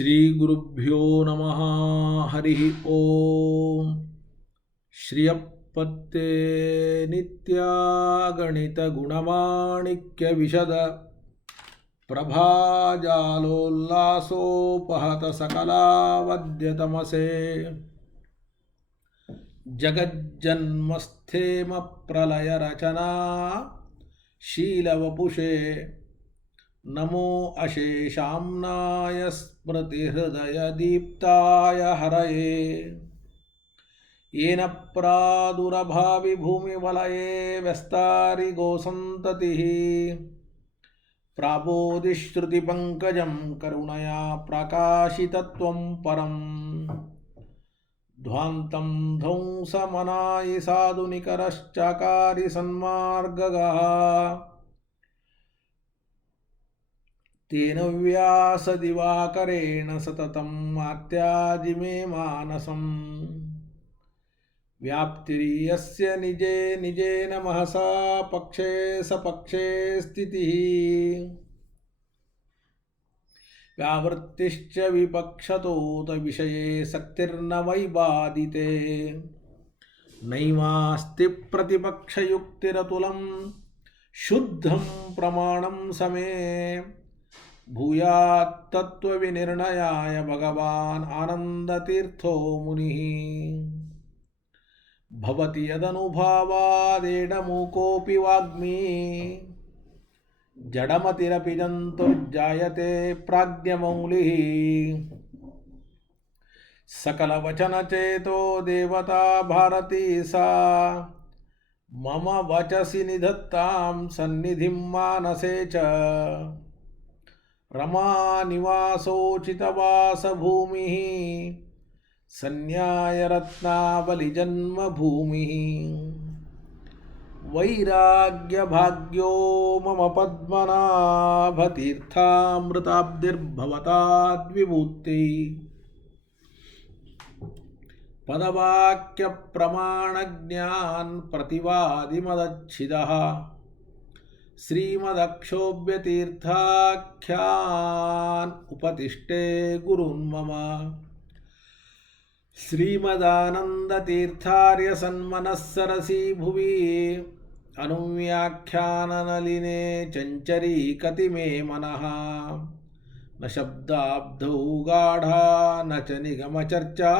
ಶ್ರೀಗುರುಭ್ಯೋ ನಮಃ. ಹರಿ ಓಂ. ಶ್ರಿಯಪ್ಪತ್ತೇ ನಿತ್ಯ ಗಣಿತ ಗುಣಮಾಣಿಕ್ಯ ವಿಶದ ಪ್ರಭಾಜಾಲೋಲ್ಲಾಸೋಪಹತ ಸಕಲಾವದ್ಯತಮಸೆ ಜಗಜ್ಜನ್ಮಸ್ಥೇಮ ಪ್ರಲಯ ರಚನಾ ಶೀಲವಪುಷೆ ನಮೋ ಅಶೇಷಾಮ್ನಾಯ ಸ್ಮೃತಿಹೃದಯದೀಪ್ತಾಯ ಹರಯೇ ಯೇನ ಪ್ರಾದುರಭಾವಿ ಭೂಮಿವಲಯೇ ವ್ಯಸ್ತಾರಿ ಗೋಸಂತತಿಃ ಪ್ರಾಬೋಧಿಶ್ರುತಿಪಂಕಜಂ ಕರುಣಯಾ ಪ್ರಕಾಶಿತತ್ವಂ ಪರಂ ಧ್ವಾಂತಂ ಧ್ವಂಸಮನಾಯಿ ಸಾಧುನಿಕರಶ್ಚಕಾರಿ ಸನ್ಮಾರ್ಗಗಃ ತೇನ ವ್ಯಾಸದಿವಾಕರೇಣ ಸತತಂ ಮಾತ್ಯಾಜಿ ಮೇ ಮಾನಸಂ ವ್ಯಾಪ್ತಿರ್ಯಸ್ಯ ನಿಜೇ ನಿಜೇನ ಮಹಸಾ ಪಕ್ಷೇ ಸಪಕ್ಷೇ ಸ್ಥಿತಿಃ ವ್ಯಾವೃತ್ತಿಶ್ಚ ವಿಪಕ್ಷತೋತ ವಿಷಯೇ ಸಕ್ತಿರ್ನ ವೈಬಾದಿತೆ ನೈವಾಸ್ತಿ ಪ್ರತಿಪಕ್ಷಯುಕ್ತಿರತುಲಂ ಶುದ್ಧಂ ಪ್ರಮಾಣಂ ಸಮೇ ಭೂಯಾತ್ ತತ್ವವಿನಿರ್ಣಯಾಯ ಭಗವಾನ್ ಆನಂದತೀರ್ಥೋ ಮುನಿಃ ಭವತಿ ಯದನುಭಾವಾದೇಡಮೂಕೋಪಿ ವಾಗ್ಮೀ ಜಡಮತಿರಪಿ ಜಂತುರ್ಜಾಯತೆ ಪ್ರಾಜ್ಞಮೌಲಿಃ ಸಕಲವಚನಚೇತೋ ದೇವತಾ ಭಾರತೀ ಸಾ ಮಮ ವಚಸಿ ನಿಧತ್ತಾಂ ಸನ್ನಿಧಿಂ ಮಾನಸೇ ಚ ರಮಾ ನಿವಾಸೋಚಿತವಾಸಭೂಮಿಃ ಸನ್ಯಾಯರತ್ನಾವಲಿಜನ್ಮಭೂಮಿಃ ವೈರಾಗ್ಯಭಾಗ್ಯೋ ಮಮ ಪದ್ಮನಾಭತೀರ್ಥಾಮೃತಾಬ್ಧಿರ್ಭವತಾದ್ವಿಭೂತಿ ಪದವಾಕ್ಯಪ್ರಮಾಣಜ್ಞಾನ್ ಪ್ರತಿವಾದಿಮದಚ್ಛಿದಃ ಶ್ರೀಮದಕ್ಷೋಭ್ಯತೀರ್ಥಾಖ್ಯಾನ್ ಉಪತಿಷ್ಠೆ ಗುರುನ್ಮಮ ಶ್ರೀಮದಾನಂದತೀರ್ಥಾರ್ಯ ಸನ್ಮನಸ್ಸರಸಿ ಭುವಿ ಅನುವ್ಯಾಖ್ಯಾನನಲಿನೇ ಚಂಚರೀಕತಿ ಮೇ ಮನಃ ನ ಶಬ್ದಾಬ್ಧೌ ಗಾಢಾ ನ ಚ ನಿಗಮಚರ್ಚಾ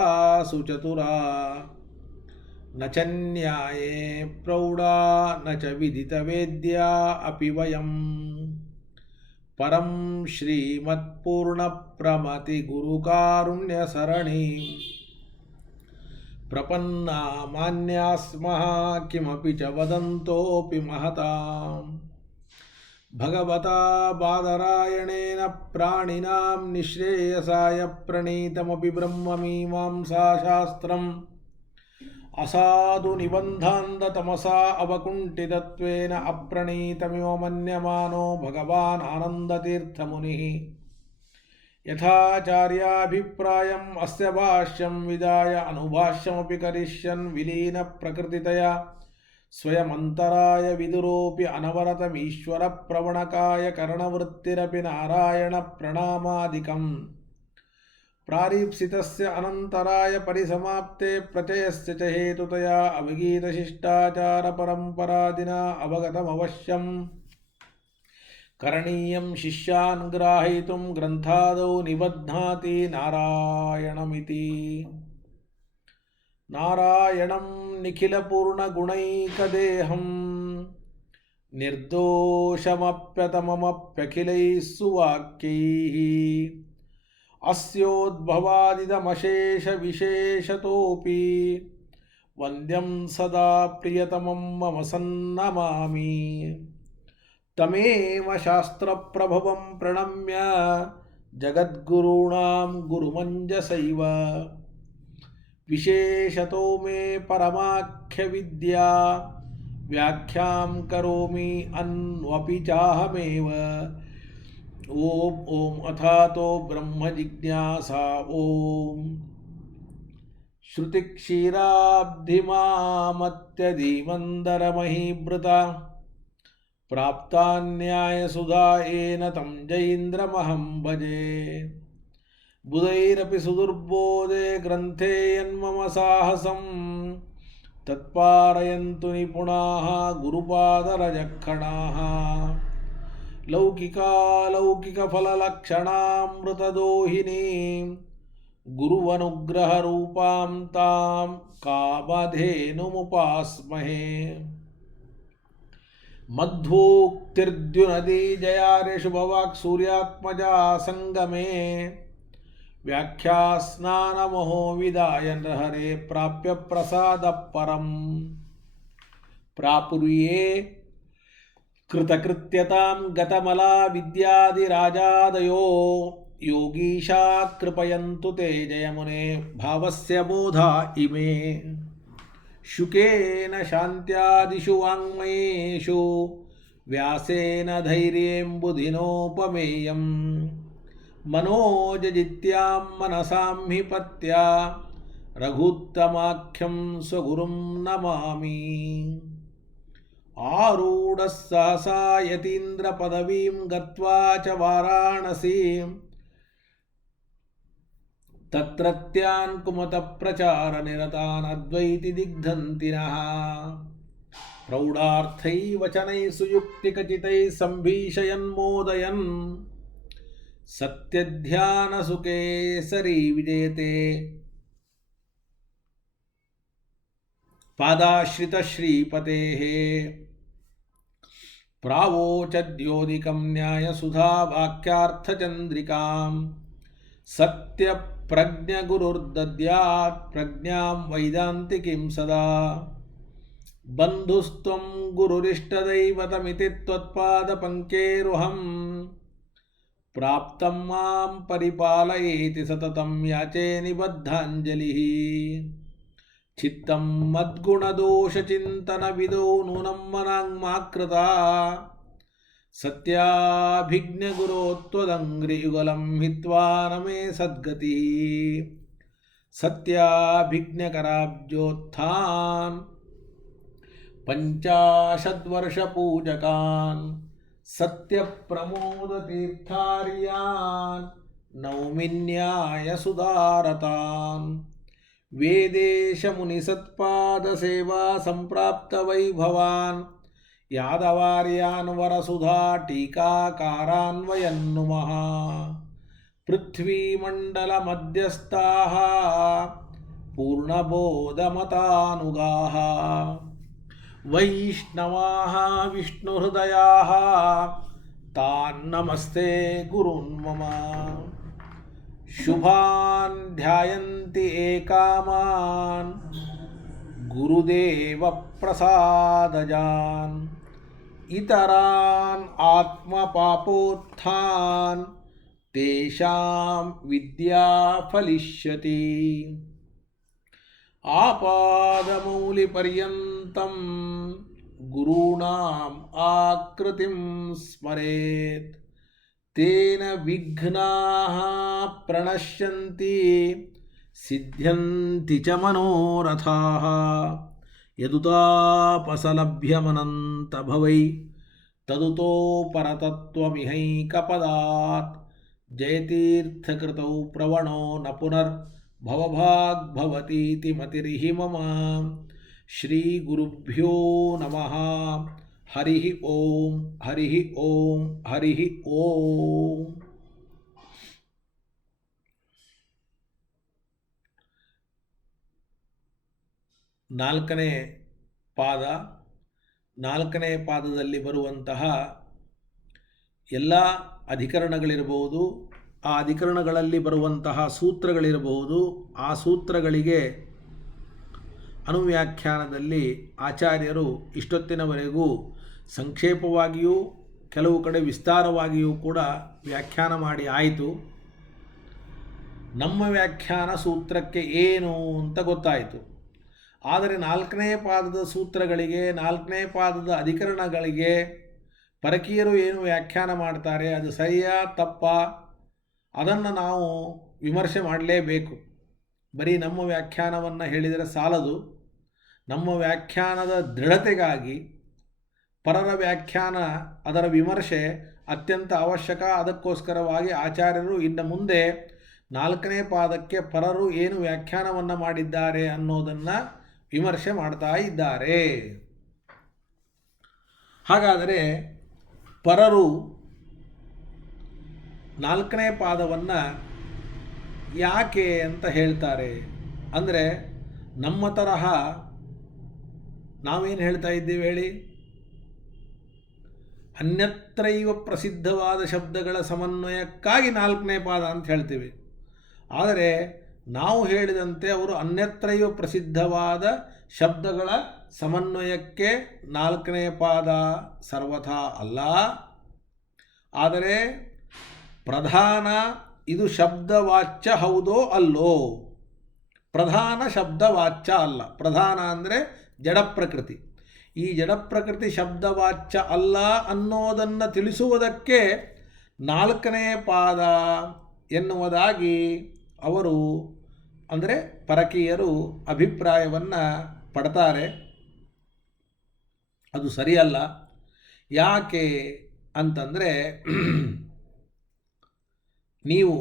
ಸುಚತುರಾ ನ ಚ ನ್ಯಾಯೇ ಪ್ರೌಢಾ ನ ಚ ವಿದಿತವೇದ್ಯಾ ಅಪಿ ವಯಂ ಪರಂ ಶ್ರೀಮತ್ಪೂರ್ಣಪ್ರಮತಿ ಗುರುಕಾರುಣ್ಯಸರಣಿ ಪ್ರಪನ್ನಾ ಮಾನ್ಯಾಸ್ಮಃ ಕಿಮಪಿ ಚ ವದಂತೋಪಿ ಮಹತಾಂ ಭಗವತಾ ಬಾದರಾಯಣೇನ ಪ್ರಾಣಿನಾಂ ನಿಶ್ರೇಯಸಾಯ ಪ್ರಣೀತಮಪಿ ಬ್ರಹ್ಮಮೀಮಾಂಸಾಶಾಸ್ತ್ರಂ ಅಸಾಧು ನಿಬಂಧಾಂಧತಮಸಾ ಅವಕುಂಠಿತತ್ವೇನ ಅಪ್ರಣೀತಮಿವ ಮನ್ಯಮಾನೋ ಭಗವಾನ್ ಆನಂದತೀರ್ಥಮುನಿಃ ಯಥಾಚಾರ್ಯಾಭಿಪ್ರಾಯಂ ಅಸ್ಯ ಭಾಷ್ಯಂ ವಿದಾಯ ಅನುಭಾಷ್ಯಮಪಿ ಕರಿಷ್ಯನ್ ವಿಲೀನ ಪ್ರಕೃತಿತಯಾ ಸ್ವಯಮಂತರಾಯ ವಿದುರೋಪಿ ಅನವರತಮೀಶ್ವರ ಪ್ರವಣಕಾಯ ಕರ್ಣವೃತ್ತಿರಪಿ ನಾರಾಯಣ ಪ್ರಣಾಮಾದಿಕಂ ಪ್ರಾರೀಪ್ಸಿತಸ್ಯ ಅನಂತರಾಯ ಪರಿಸಮಾಪ್ತೆ ಪ್ರಚಯಸ್ಯ ಚ ಹೇತುತಯಾ ಅವಗೀತಶಿಷ್ಟಾಚಾರ ಪರಂಪರಾದಿನ ಅವಗತಮವಶ್ಯಂ ಕರಣೀಯಂ ಶಿಷ್ಯಾನ್ ಗ್ರಾಹಯಿತುಂ ಗ್ರಂಥಾದೌ ನಿಬಧ್ನಾತಿ ನಾರಾಯಣಮಿತಿ. ನಾರಾಯಣಂ ನಿಖಿಲಪೂರ್ಣಗುಣೈಕದೇಹಂ ನಿರ್ದೋಷಮಪ್ಯತಮಮಪ್ಯಖಿಲೈಃ ಸುವಾಕ್ಯೈಃ ಅಸ್ಯೋದ್ಭವಾದಿದಮಶೇಷವಿಶೇಷತೋಪಿ ವಂದ್ಯಂ ಸದಾ ಪ್ರಿಯತಮಂ ಮಮ ಸನ್ನಮಾಮಿ. ತಮೇವ ಶಾಸ್ತ್ರಪ್ರಭವಂ ಪ್ರಣಮ್ಯ ಜಗದ್ಗುರುಣಾಂ ಗುರುಮಂಜಸೈವ ವಿಶೇಷತೋ ಮೇ ಪರಮಾಖ್ಯವಿದ್ಯಾ ವ್ಯಾಖ್ಯಾಂ ಕರೋಮಿ ಅನ್ವಪಿ ಚಾಹಮೇವ. ಓಂ ಓಂ ಅಥಾತೋ ಬ್ರಹ್ಮ ಜಿಜ್ಞಾಸಾ. ಓಂ ಶ್ರುತಿಕ್ಷೀರಾಬ್ಧಿಮಾಮತ್ಯಧೀಮಂದರಮಹೀಭೃತ ಪ್ರಾಪ್ತಾನ್ಯಾಯಸುಧಾ ಏನ ತಂ ಜೈಂದ್ರಮಹಂ ಭಜೆ. ಬುಧೈರಪಿ ಸುದುರ್ಬೋಧೆ ಗ್ರಂಥೇ ಯನ್ಮಮ ಸಾಹಸಂ ತತ್ಪಾರಯಂತು ನಿಪುಣಾಃ ಗುರುಪಾದರಜಕ್ಷಣಾಃ ಲೌಕಿಕಫಲಲಕ್ಷಣಾಮೃತದೋಹಿನೀಂ ಗುರುವನುಗ್ರಹರೂಪಾಂ ತಾಂ ಕಾಮಧೇನುಮುಪಾಸ್ಮಹೇ. ಮಧ್ವೋಕ್ತಿರ್ದ್ಯುನದಿ ಜಯಾರ್ಯ ಶುಭವಾಕ್ ಸೂರ್ಯಾತ್ಮಜಾ ಸಂಗಮೇ ವ್ಯಾಖ್ಯಾಸ್ನಾನಮಹೋ ವಿದಾಯ ನೃಹರೆ ಪ್ರಾಪ್ಯ ಪ್ರಸಾದ ಪರಂ. ಪ್ರಾಪುರ್ಯೇ ಕೃತಕೃತ್ಯತಾಂ ಗತಮಲಾ ವಿದ್ಯಾದಿರಾಜಾದಯೋ ಯೋಗೀಶಾ ಕೃಪಯಂತು ತೇ ಜಯಮುನೆ ಭಾವಸ್ಯ ಬೋಧಾ ಇಮೇ. ಶುಕೇನ ಶಾಂತ್ಯಾದಿಷು ವಾङ्ಮಯೇಷು ವ್ಯಾಸೇನ ಧೈರ್ಯೇಂಬುಧಿನೋಪಮೇಯಂ ಮನೋಜಜಿತ್ಯಾಂ ಮನಸಾಂ ಹಿ ಪತ್ಯಾ ರಘುತ್ತಮಾಖ್ಯಂ ಸ್ವಗುರುಂ ನಮಾಮಿ. ಆರೂಢಃ ಸಹಸಾ ಯತೀಂದ್ರ ಪದವೀಂ ಗತ್ವಾ ಚ ವಾರಾಣಸೀಂ ತತ್ರತ್ಯಾನ್ ಕುಮತ ಪ್ರಚಾರ ನಿರತಾನ್ ಅದ್ವೈತಿ ದಿಗ್ಧಂತಿನಃ. ಪ್ರೌಢಾರ್ಥೈ ವಚನೈ ಸುಯುಕ್ತಿ ಖಚಿತೈ ಸಂಭೀಷಯನ್ಮೋದಯನ್ ಸತ್ಯಧ್ಯಾನ ಸುಕೇಸರಿ ವಿಜಯತೆ ಪಾದಾಶ್ರಿತ ಶ್ರೀಪತೇಃ. ಪ್ರಾವೋಚದ್ಯೋದಿಕಂ ನ್ಯಾಯಸುಧಾ ವಾಕ್ಯಾರ್ಥಚಂದ್ರಿಕಾಂ ಸತ್ಯ ಪ್ರಜ್ಞಗುರುರ್ದದ್ಯಾತ್ ಪ್ರಜ್ಞಾಂ ವೈದಾಂತಿಕೀಂ ಸದಾ. ಬಂಧುಸ್ತ್ವಂ ಗುರುರಿಷ್ಟದೈವತಮಿತಿ ತ್ವತ್ಪಾದಪಂಕೇರುಹಂ ಪ್ರಾಪ್ತಂ ಮಾಂ ಪರಿಪಾಲಯೇತಿ ಸತತಂ ಯಾಚೇ ನಿಬದ್ಧಾಂಜಲಿಃ. ಚಿತ್ತಂ ಮದ್ಗುಣದೋಷಚಿಂತನವಿದೋ ನೂನಂ ಮನಾಂಗ್ಮಾಕೃತಾ ಸತ್ಯಾಭಿಜ್ಞಗುರೋತ್ವದಂಗ್ರಿಯುಗಲಂ ಹಿತ್ವಾ ನಮೇ ಸದ್ಗತಿಃ. ಸತ್ಯಾಭಿಜ್ಞಕರಾಬ್ಜೋತ್ಥಾನ್ ಪಂಚಾಶದ್ವರ್ಷಪೂಜಕಾನ್ ಸತ್ಯಪ್ರಮೋದತೀರ್ಥಾರ್ಯಾನ್ ನೌಮಿನ್ಯಾಯಸುಧಾರತಾನ್. ವೇದೇಶಮುನಿಸತ್ಪಾದಸೇವಾ ಸಂಪ್ರಾಪ್ತವೈಭವಾನ್ ಯಾದವಾರ್ಯಾನ್ ವರಸುಧಾ ಟೀಕಾಕಾರಾನ್ವಯನ್ನುಮಃ. ಪೃಥ್ವೀಮಂಡಲಮಧ್ಯಸ್ಥಾಃ ಪೂರ್ಣಬೋಧಮತಾನುಗಾಃ ವೈಷ್ಣವಾಃ ವಿಷ್ಣುಹೃದಯಾಃ ತಾನ್ನಮಸ್ತೆ ಗುರುನ್ ಮಮ. ಶುಭಾನ್ ಧ್ಯಾಯಂತಿ ಏಕಾಮಾನ್ ಗುರುದೇವ ಪ್ರಸಾದಜಾನ್ ಇತರಾನ್ ಆತ್ಮಪಾಪೋತ್ಥಾನ್ ತೇಷಾಂ ವಿದ್ಯಾ ಫಲಿಷ್ಯತಿ. ಆಪಾದಮೌಲಿಪರ್ಯಂತಂ ಗುರುಣಾಂ ಆಕೃತಿಂ ಸ್ಮರೇತ್ ತೇನ ವಿಘ್ನಾಃ ಪ್ರಣಶ್ಯಂತಿ ಸಿದ್ಧ್ಯಂತಿ ಚ ಮನೋರಥಾಃ. ಯದುತಾಪಸಲಭ್ಯಮನಂತಭವೈ ತದುತೋ ಪರತತ್ವಮಿಹೈಕಪದಾತ್. ಜಯತೀರ್ಥಕೃತೌ ಪ್ರವಣೋ ನ ಪುನರ್ ಭವಭಾಗ್ಭವತೀತಿ ಮತಿರ್ಹಿ ಮಮ. ಶ್ರೀಗುರುಭ್ಯೋ ನಮಃ. ಹರಿ ಓಂ ಹರಿ ಓಂ ಹರಿ ಓಂ. ನಾಲ್ಕನೇ ಪಾದ. ನಾಲ್ಕನೇ ಪಾದದಲ್ಲಿ ಬರುವಂತಹ ಎಲ್ಲ ಅಧಿಕರಣಗಳಿರಬಹುದು, ಆ ಅಧಿಕರಣಗಳಲ್ಲಿ ಬರುವಂತಹ ಸೂತ್ರಗಳಿರಬಹುದು. ಆ ಸೂತ್ರಗಳಿಗೆ ಅನುವ್ಯಾಖ್ಯಾನದಲ್ಲಿ ಆಚಾರ್ಯರು ಇಷ್ಟೊತ್ತಿನವರೆಗೂ ಸಂಕ್ಷೇಪವಾಗಿಯೂ ಕೆಲವು ಕಡೆ ವಿಸ್ತಾರವಾಗಿಯೂ ಕೂಡ ವ್ಯಾಖ್ಯಾನ ಮಾಡಿ ಆಯಿತು. ನಮ್ಮ ವ್ಯಾಖ್ಯಾನ ಸೂತ್ರಕ್ಕೆ ಏನು ಅಂತ ಗೊತ್ತಾಯಿತು. ಆದರೆ ನಾಲ್ಕನೇ ಪಾದದ ಸೂತ್ರಗಳಿಗೆ, ನಾಲ್ಕನೇ ಪಾದದ ಅಧಿಕರಣಗಳಿಗೆ ಪರಕೀಯರು ಏನು ವ್ಯಾಖ್ಯಾನ ಮಾಡ್ತಾರೆ, ಅದು ಸರಿಯಾ ತಪ್ಪಾ, ಅದನ್ನು ನಾವು ವಿಮರ್ಶೆ ಮಾಡಲೇಬೇಕು. ಬರೀ ನಮ್ಮ ವ್ಯಾಖ್ಯಾನವನ್ನು ಹೇಳಿದರೆ ಸಾಲದು. ನಮ್ಮ ವ್ಯಾಖ್ಯಾನದ ದೃಢತೆಗಾಗಿ ಪರರ ವ್ಯಾಖ್ಯಾನ, ಅದರ ವಿಮರ್ಶೆ ಅತ್ಯಂತ ಅವಶ್ಯಕ. ಅದಕ್ಕೋಸ್ಕರವಾಗಿ ಆಚಾರ್ಯರು ಇನ್ನು ಮುಂದೆ ನಾಲ್ಕನೇ ಪಾದಕ್ಕೆ ಪರರು ಏನು ವ್ಯಾಖ್ಯಾನವನ್ನು ಮಾಡಿದ್ದಾರೆ ಅನ್ನೋದನ್ನು ವಿಮರ್ಶೆ ಮಾಡ್ತಾ ಇದ್ದಾರೆ. ಹಾಗಾದರೆ ಪರರು ನಾಲ್ಕನೇ ಪಾದವನ್ನು ಯಾಕೆ ಅಂತ ಹೇಳ್ತಾರೆ ಅಂದರೆ, ನಮ್ಮ ತರಹ ನಾವೇನು ಹೇಳ್ತಾ ಇದ್ದೀವಿ ಹೇಳಿ, ಅನ್ಯತ್ರೈವ ಪ್ರಸಿದ್ಧವಾದ ಶಬ್ದಗಳ ಸಮನ್ವಯಕ್ಕಾಗಿ ನಾಲ್ಕನೇ ಪಾದ ಅಂತ ಹೇಳ್ತೀವಿ. ಆದರೆ ನಾವು ಹೇಳಿದಂತೆ ಅವರು ಅನ್ಯತ್ರೈವ ಪ್ರಸಿದ್ಧವಾದ ಶಬ್ದಗಳ ಸಮನ್ವಯಕ್ಕೆ ನಾಲ್ಕನೇ ಪಾದ ಸರ್ವಥಾ ಅಲ್ಲ. ಆದರೆ ಪ್ರಧಾನ ಇದು ಶಬ್ದವಾಚ್ಯ ಹೌದೋ ಅಲ್ಲೋ? ಪ್ರಧಾನ ಶಬ್ದವಾಚ್ಯ ಅಲ್ಲ. ಪ್ರಧಾನ ಅಂದರೆ ಜಡ ಪ್ರಕೃತಿ. ಈ ಜಡ ಪ್ರಕೃತಿ ಶಬ್ದವಾಚ್ಯ ಅಲ್ಲ ಅನ್ನೋದನ್ನು ತಿಳಿಸುವುದಕ್ಕೆ ನಾಲ್ಕನೇ ಪಾದ ಎನ್ನುವುದಾಗಿ ಅವರು ಅಂದರೆ ಪರಕೀಯರು ಅಭಿಪ್ರಾಯವನ್ನು ಪಡ್ತಾರೆ. ಅದು ಸರಿಯಲ್ಲ. ಯಾಕೆ ಅಂತಂದರೆ, ನೀವು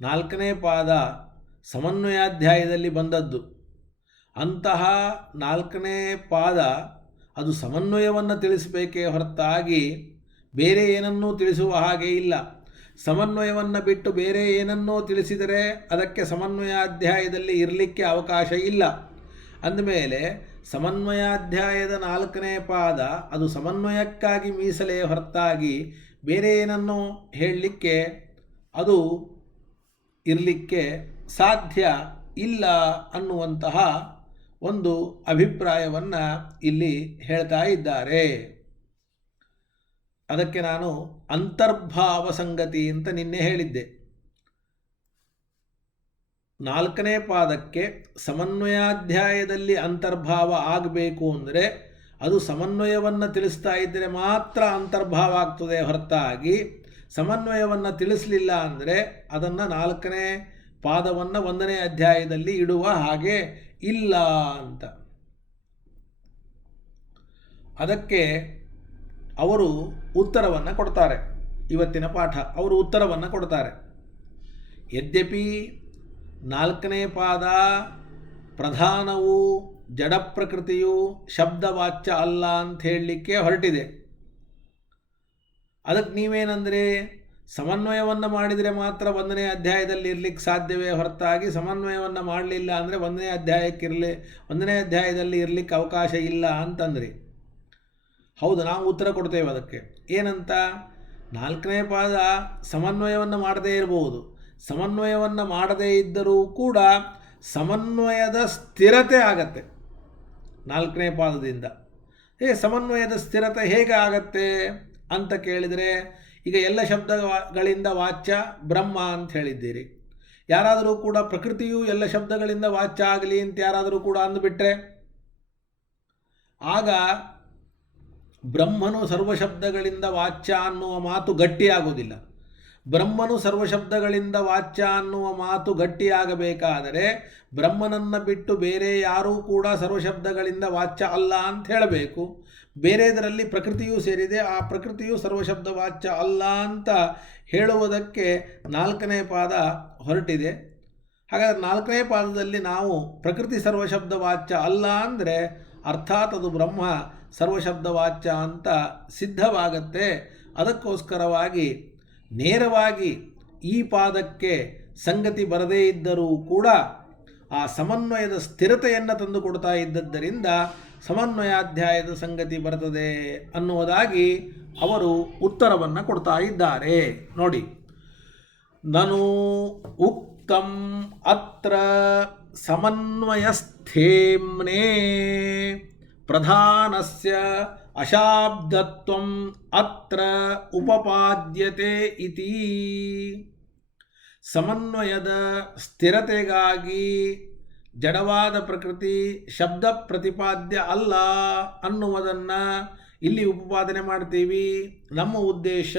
ನಾಲ್ಕನೇ ಪಾದ ಸಮನ್ವಯಾಧ್ಯಾಯದಲ್ಲಿ ಬಂದದ್ದು. ಅಂತಹ ನಾಲ್ಕನೇ ಪಾದ ಅದು ಸಮನ್ವಯವನ್ನು ತಿಳಿಸಬೇಕೇ ಹೊರತಾಗಿ ಬೇರೆ ಏನನ್ನೂ ತಿಳಿಸುವ ಹಾಗೆ ಇಲ್ಲ. ಸಮನ್ವಯವನ್ನು ಬಿಟ್ಟು ಬೇರೆ ಏನನ್ನೋ ತಿಳಿಸಿದರೆ ಅದಕ್ಕೆ ಸಮನ್ವಯಾಧ್ಯಾಯದಲ್ಲಿ ಇರಲಿಕ್ಕೆ ಅವಕಾಶ ಇಲ್ಲ. ಅಂದಮೇಲೆ ಸಮನ್ವಯಾಧ್ಯಾಯದ ನಾಲ್ಕನೇ ಪಾದ ಅದು ಸಮನ್ವಯಕ್ಕಾಗಿ ಮೀಸಲೇ ಹೊರತಾಗಿ ಬೇರೆ ಏನನ್ನೋ ಹೇಳಲಿಕ್ಕೆ ಅದು ಇರಲಿಕ್ಕೆ ಸಾಧ್ಯ ಇಲ್ಲ ಅನ್ನುವಂತಹ ಒಂದು ಅಭಿಪ್ರಾಯವನ್ನು ಇಲ್ಲಿ ಹೇಳ್ತಾ ಇದ್ದಾರೆ. ಅದಕ್ಕೆ ನಾನು ಅಂತರ್ಭಾವ ಸಂಗತಿ ಅಂತ ನಿನ್ನೆ ಹೇಳಿದ್ದೆ. ನಾಲ್ಕನೇ ಪಾದಕ್ಕೆ ಸಮನ್ವಯಾಧ್ಯಾಯದಲ್ಲಿ ಅಂತರ್ಭಾವ ಆಗಬೇಕು ಅಂದರೆ ಅದು ಸಮನ್ವಯವನ್ನು ತಿಳಿಸ್ತಾ ಇದ್ದರೆ ಮಾತ್ರ ಅಂತರ್ಭಾವ ಆಗ್ತದೆ ಹೊರತಾಗಿ ಸಮನ್ವಯವನ್ನು ತಿಳಿಸಲಿಲ್ಲ ಅಂದರೆ ಅದನ್ನು ನಾಲ್ಕನೇ ಪಾದವನ್ನು 1ನೇ ಅಧ್ಯಾಯದಲ್ಲಿ ಇಡುವ ಹಾಗೆ ಇಲ್ಲ ಅಂತ. ಅದಕ್ಕೆ ಅವರು ಉತ್ತರವನ್ನು ಕೊಡ್ತಾರೆ. ಇವತ್ತಿನ ಪಾಠ ಅವರು ಉತ್ತರವನ್ನು ಕೊಡ್ತಾರೆ. ಯದ್ಯಪಿ ನಾಲ್ಕನೇ ಪಾದ ಪ್ರಧಾನವು ಜಡ ಪ್ರಕೃತಿಯು ಶಬ್ದವಾಚ್ಯ ಅಲ್ಲ ಅಂತ ಹೇಳಲಿಕ್ಕೆ ಹೊರಟಿದೆ. ಅದಕ್ಕೆ ನೀವೇನಂದರೆ ಸಮನ್ವಯವನ್ನು ಮಾಡಿದರೆ ಮಾತ್ರ 1ನೇ ಅಧ್ಯಾಯದಲ್ಲಿ ಇರಲಿಕ್ಕೆ ಸಾಧ್ಯವೇ ಹೊರತಾಗಿ ಸಮನ್ವಯವನ್ನು ಮಾಡಲಿಲ್ಲ ಅಂದರೆ 1ನೇ ಅಧ್ಯಾಯದಲ್ಲಿ ಇರಲಿಕ್ಕೆ ಅವಕಾಶ ಇಲ್ಲ ಅಂತಂದ್ರಿ. ಹೌದು, ನಾವು ಉತ್ತರ ಕೊಡ್ತೇವೆ ಅದಕ್ಕೆ. ಏನಂತ? ನಾಲ್ಕನೇ ಪಾದ ಸಮನ್ವಯವನ್ನು ಮಾಡದೇ ಇರಬಹುದು. ಸಮನ್ವಯವನ್ನು ಮಾಡದೇ ಇದ್ದರೂ ಕೂಡ ಸಮನ್ವಯದ ಸ್ಥಿರತೆ ಆಗತ್ತೆ ನಾಲ್ಕನೇ ಪಾದದಿಂದ. ಸಮನ್ವಯದ ಸ್ಥಿರತೆ ಹೇಗೆ ಆಗತ್ತೆ ಅಂತ ಕೇಳಿದರೆ, ಈಗ ಎಲ್ಲ ಶಬ್ದಗಳಿಂದ ವಾಚ್ಯ ಬ್ರಹ್ಮ ಅಂತ ಹೇಳಿದ್ದೀರಿ. ಯಾರಾದರೂ ಕೂಡ ಪ್ರಕೃತಿಯು ಎಲ್ಲ ಶಬ್ದಗಳಿಂದ ವಾಚ್ಯ ಆಗಲಿ ಅಂತ ಯಾರಾದರೂ ಕೂಡ ಅಂದುಬಿಟ್ರೆ ಆಗ ಬ್ರಹ್ಮನು ಸರ್ವಶಬ್ದಗಳಿಂದ ವಾಚ್ಯ ಅನ್ನುವ ಮಾತು ಗಟ್ಟಿಯಾಗುವುದಿಲ್ಲ. ಬ್ರಹ್ಮನು ಸರ್ವಶಬ್ದಗಳಿಂದ ವಾಚ್ಯ ಅನ್ನುವ ಮಾತು ಗಟ್ಟಿಯಾಗಬೇಕಾದರೆ ಬ್ರಹ್ಮನನ್ನು ಬಿಟ್ಟು ಬೇರೆ ಯಾರೂ ಕೂಡ ಸರ್ವಶಬ್ದಗಳಿಂದ ವಾಚ್ಯ ಅಲ್ಲ ಅಂತ ಹೇಳಬೇಕು. ಬೇರೆದರಲ್ಲಿ ಪ್ರಕೃತಿಯೂ ಸೇರಿದೆ, ಆ ಪ್ರಕೃತಿಯು ಸರ್ವಶಬ್ದ ವಾಚ್ಯ ಅಲ್ಲ ಅಂತ ಹೇಳುವುದಕ್ಕೆ ನಾಲ್ಕನೇ ಪಾದ ಹೊರಟಿದೆ. ಹಾಗಾದರೆ ನಾಲ್ಕನೇ ಪಾದದಲ್ಲಿ ನಾವು ಪ್ರಕೃತಿ ಸರ್ವಶಬ್ದ ವಾಚ್ಯ ಅಲ್ಲ ಅಂದರೆ ಅರ್ಥಾತ್ ಅದು ಬ್ರಹ್ಮ ಸರ್ವಶಬ್ದ ವಾಚ್ಯ ಅಂತ ಸಿದ್ಧವಾಗತ್ತೆ. ಅದಕ್ಕೋಸ್ಕರವಾಗಿ ನೇರವಾಗಿ ಈ ಪಾದಕ್ಕೆ ಸಂಗತಿ ಬರದೇ ಇದ್ದರೂ ಕೂಡ ಆ ಸಮನ್ವಯದ ಸ್ಥಿರತೆಯನ್ನು ತಂದುಕೊಡ್ತಾ ಇದ್ದದ್ದರಿಂದ ಸಮನ್ವಯಾಧ್ಯಾಯದ ಸಂಗತಿ ಬರ್ತದೆ ಅನ್ನುವುದಾಗಿ ಅವರು ಉತ್ತರವನ್ನು ಕೊಡ್ತಾ ಇದ್ದಾರೆ. ನೋಡಿ, ನನು ಉಕ್ತಂ ಅತ್ರ ಸಮನ್ವಯಸ್ಥೇಮ್ನೇ ಪ್ರಧಾನಸ್ಯ ಅಶಾಬ್ದತ್ವಂ ಅತ್ರ ಉಪಪಾದ್ಯತೆ ಇತಿ. ಸಮನ್ವಯದ ಸ್ಥಿರತೆಗಾಗಿ ಜಡವಾದ ಪ್ರಕೃತಿ ಶಬ್ದ ಪ್ರತಿಪಾದ್ಯ ಅಲ್ಲ ಅನ್ನುವುದನ್ನು ಇಲ್ಲಿ ಉಪಪಾದನೆ ಮಾಡ್ತೀವಿ. ನಮ್ಮ ಉದ್ದೇಶ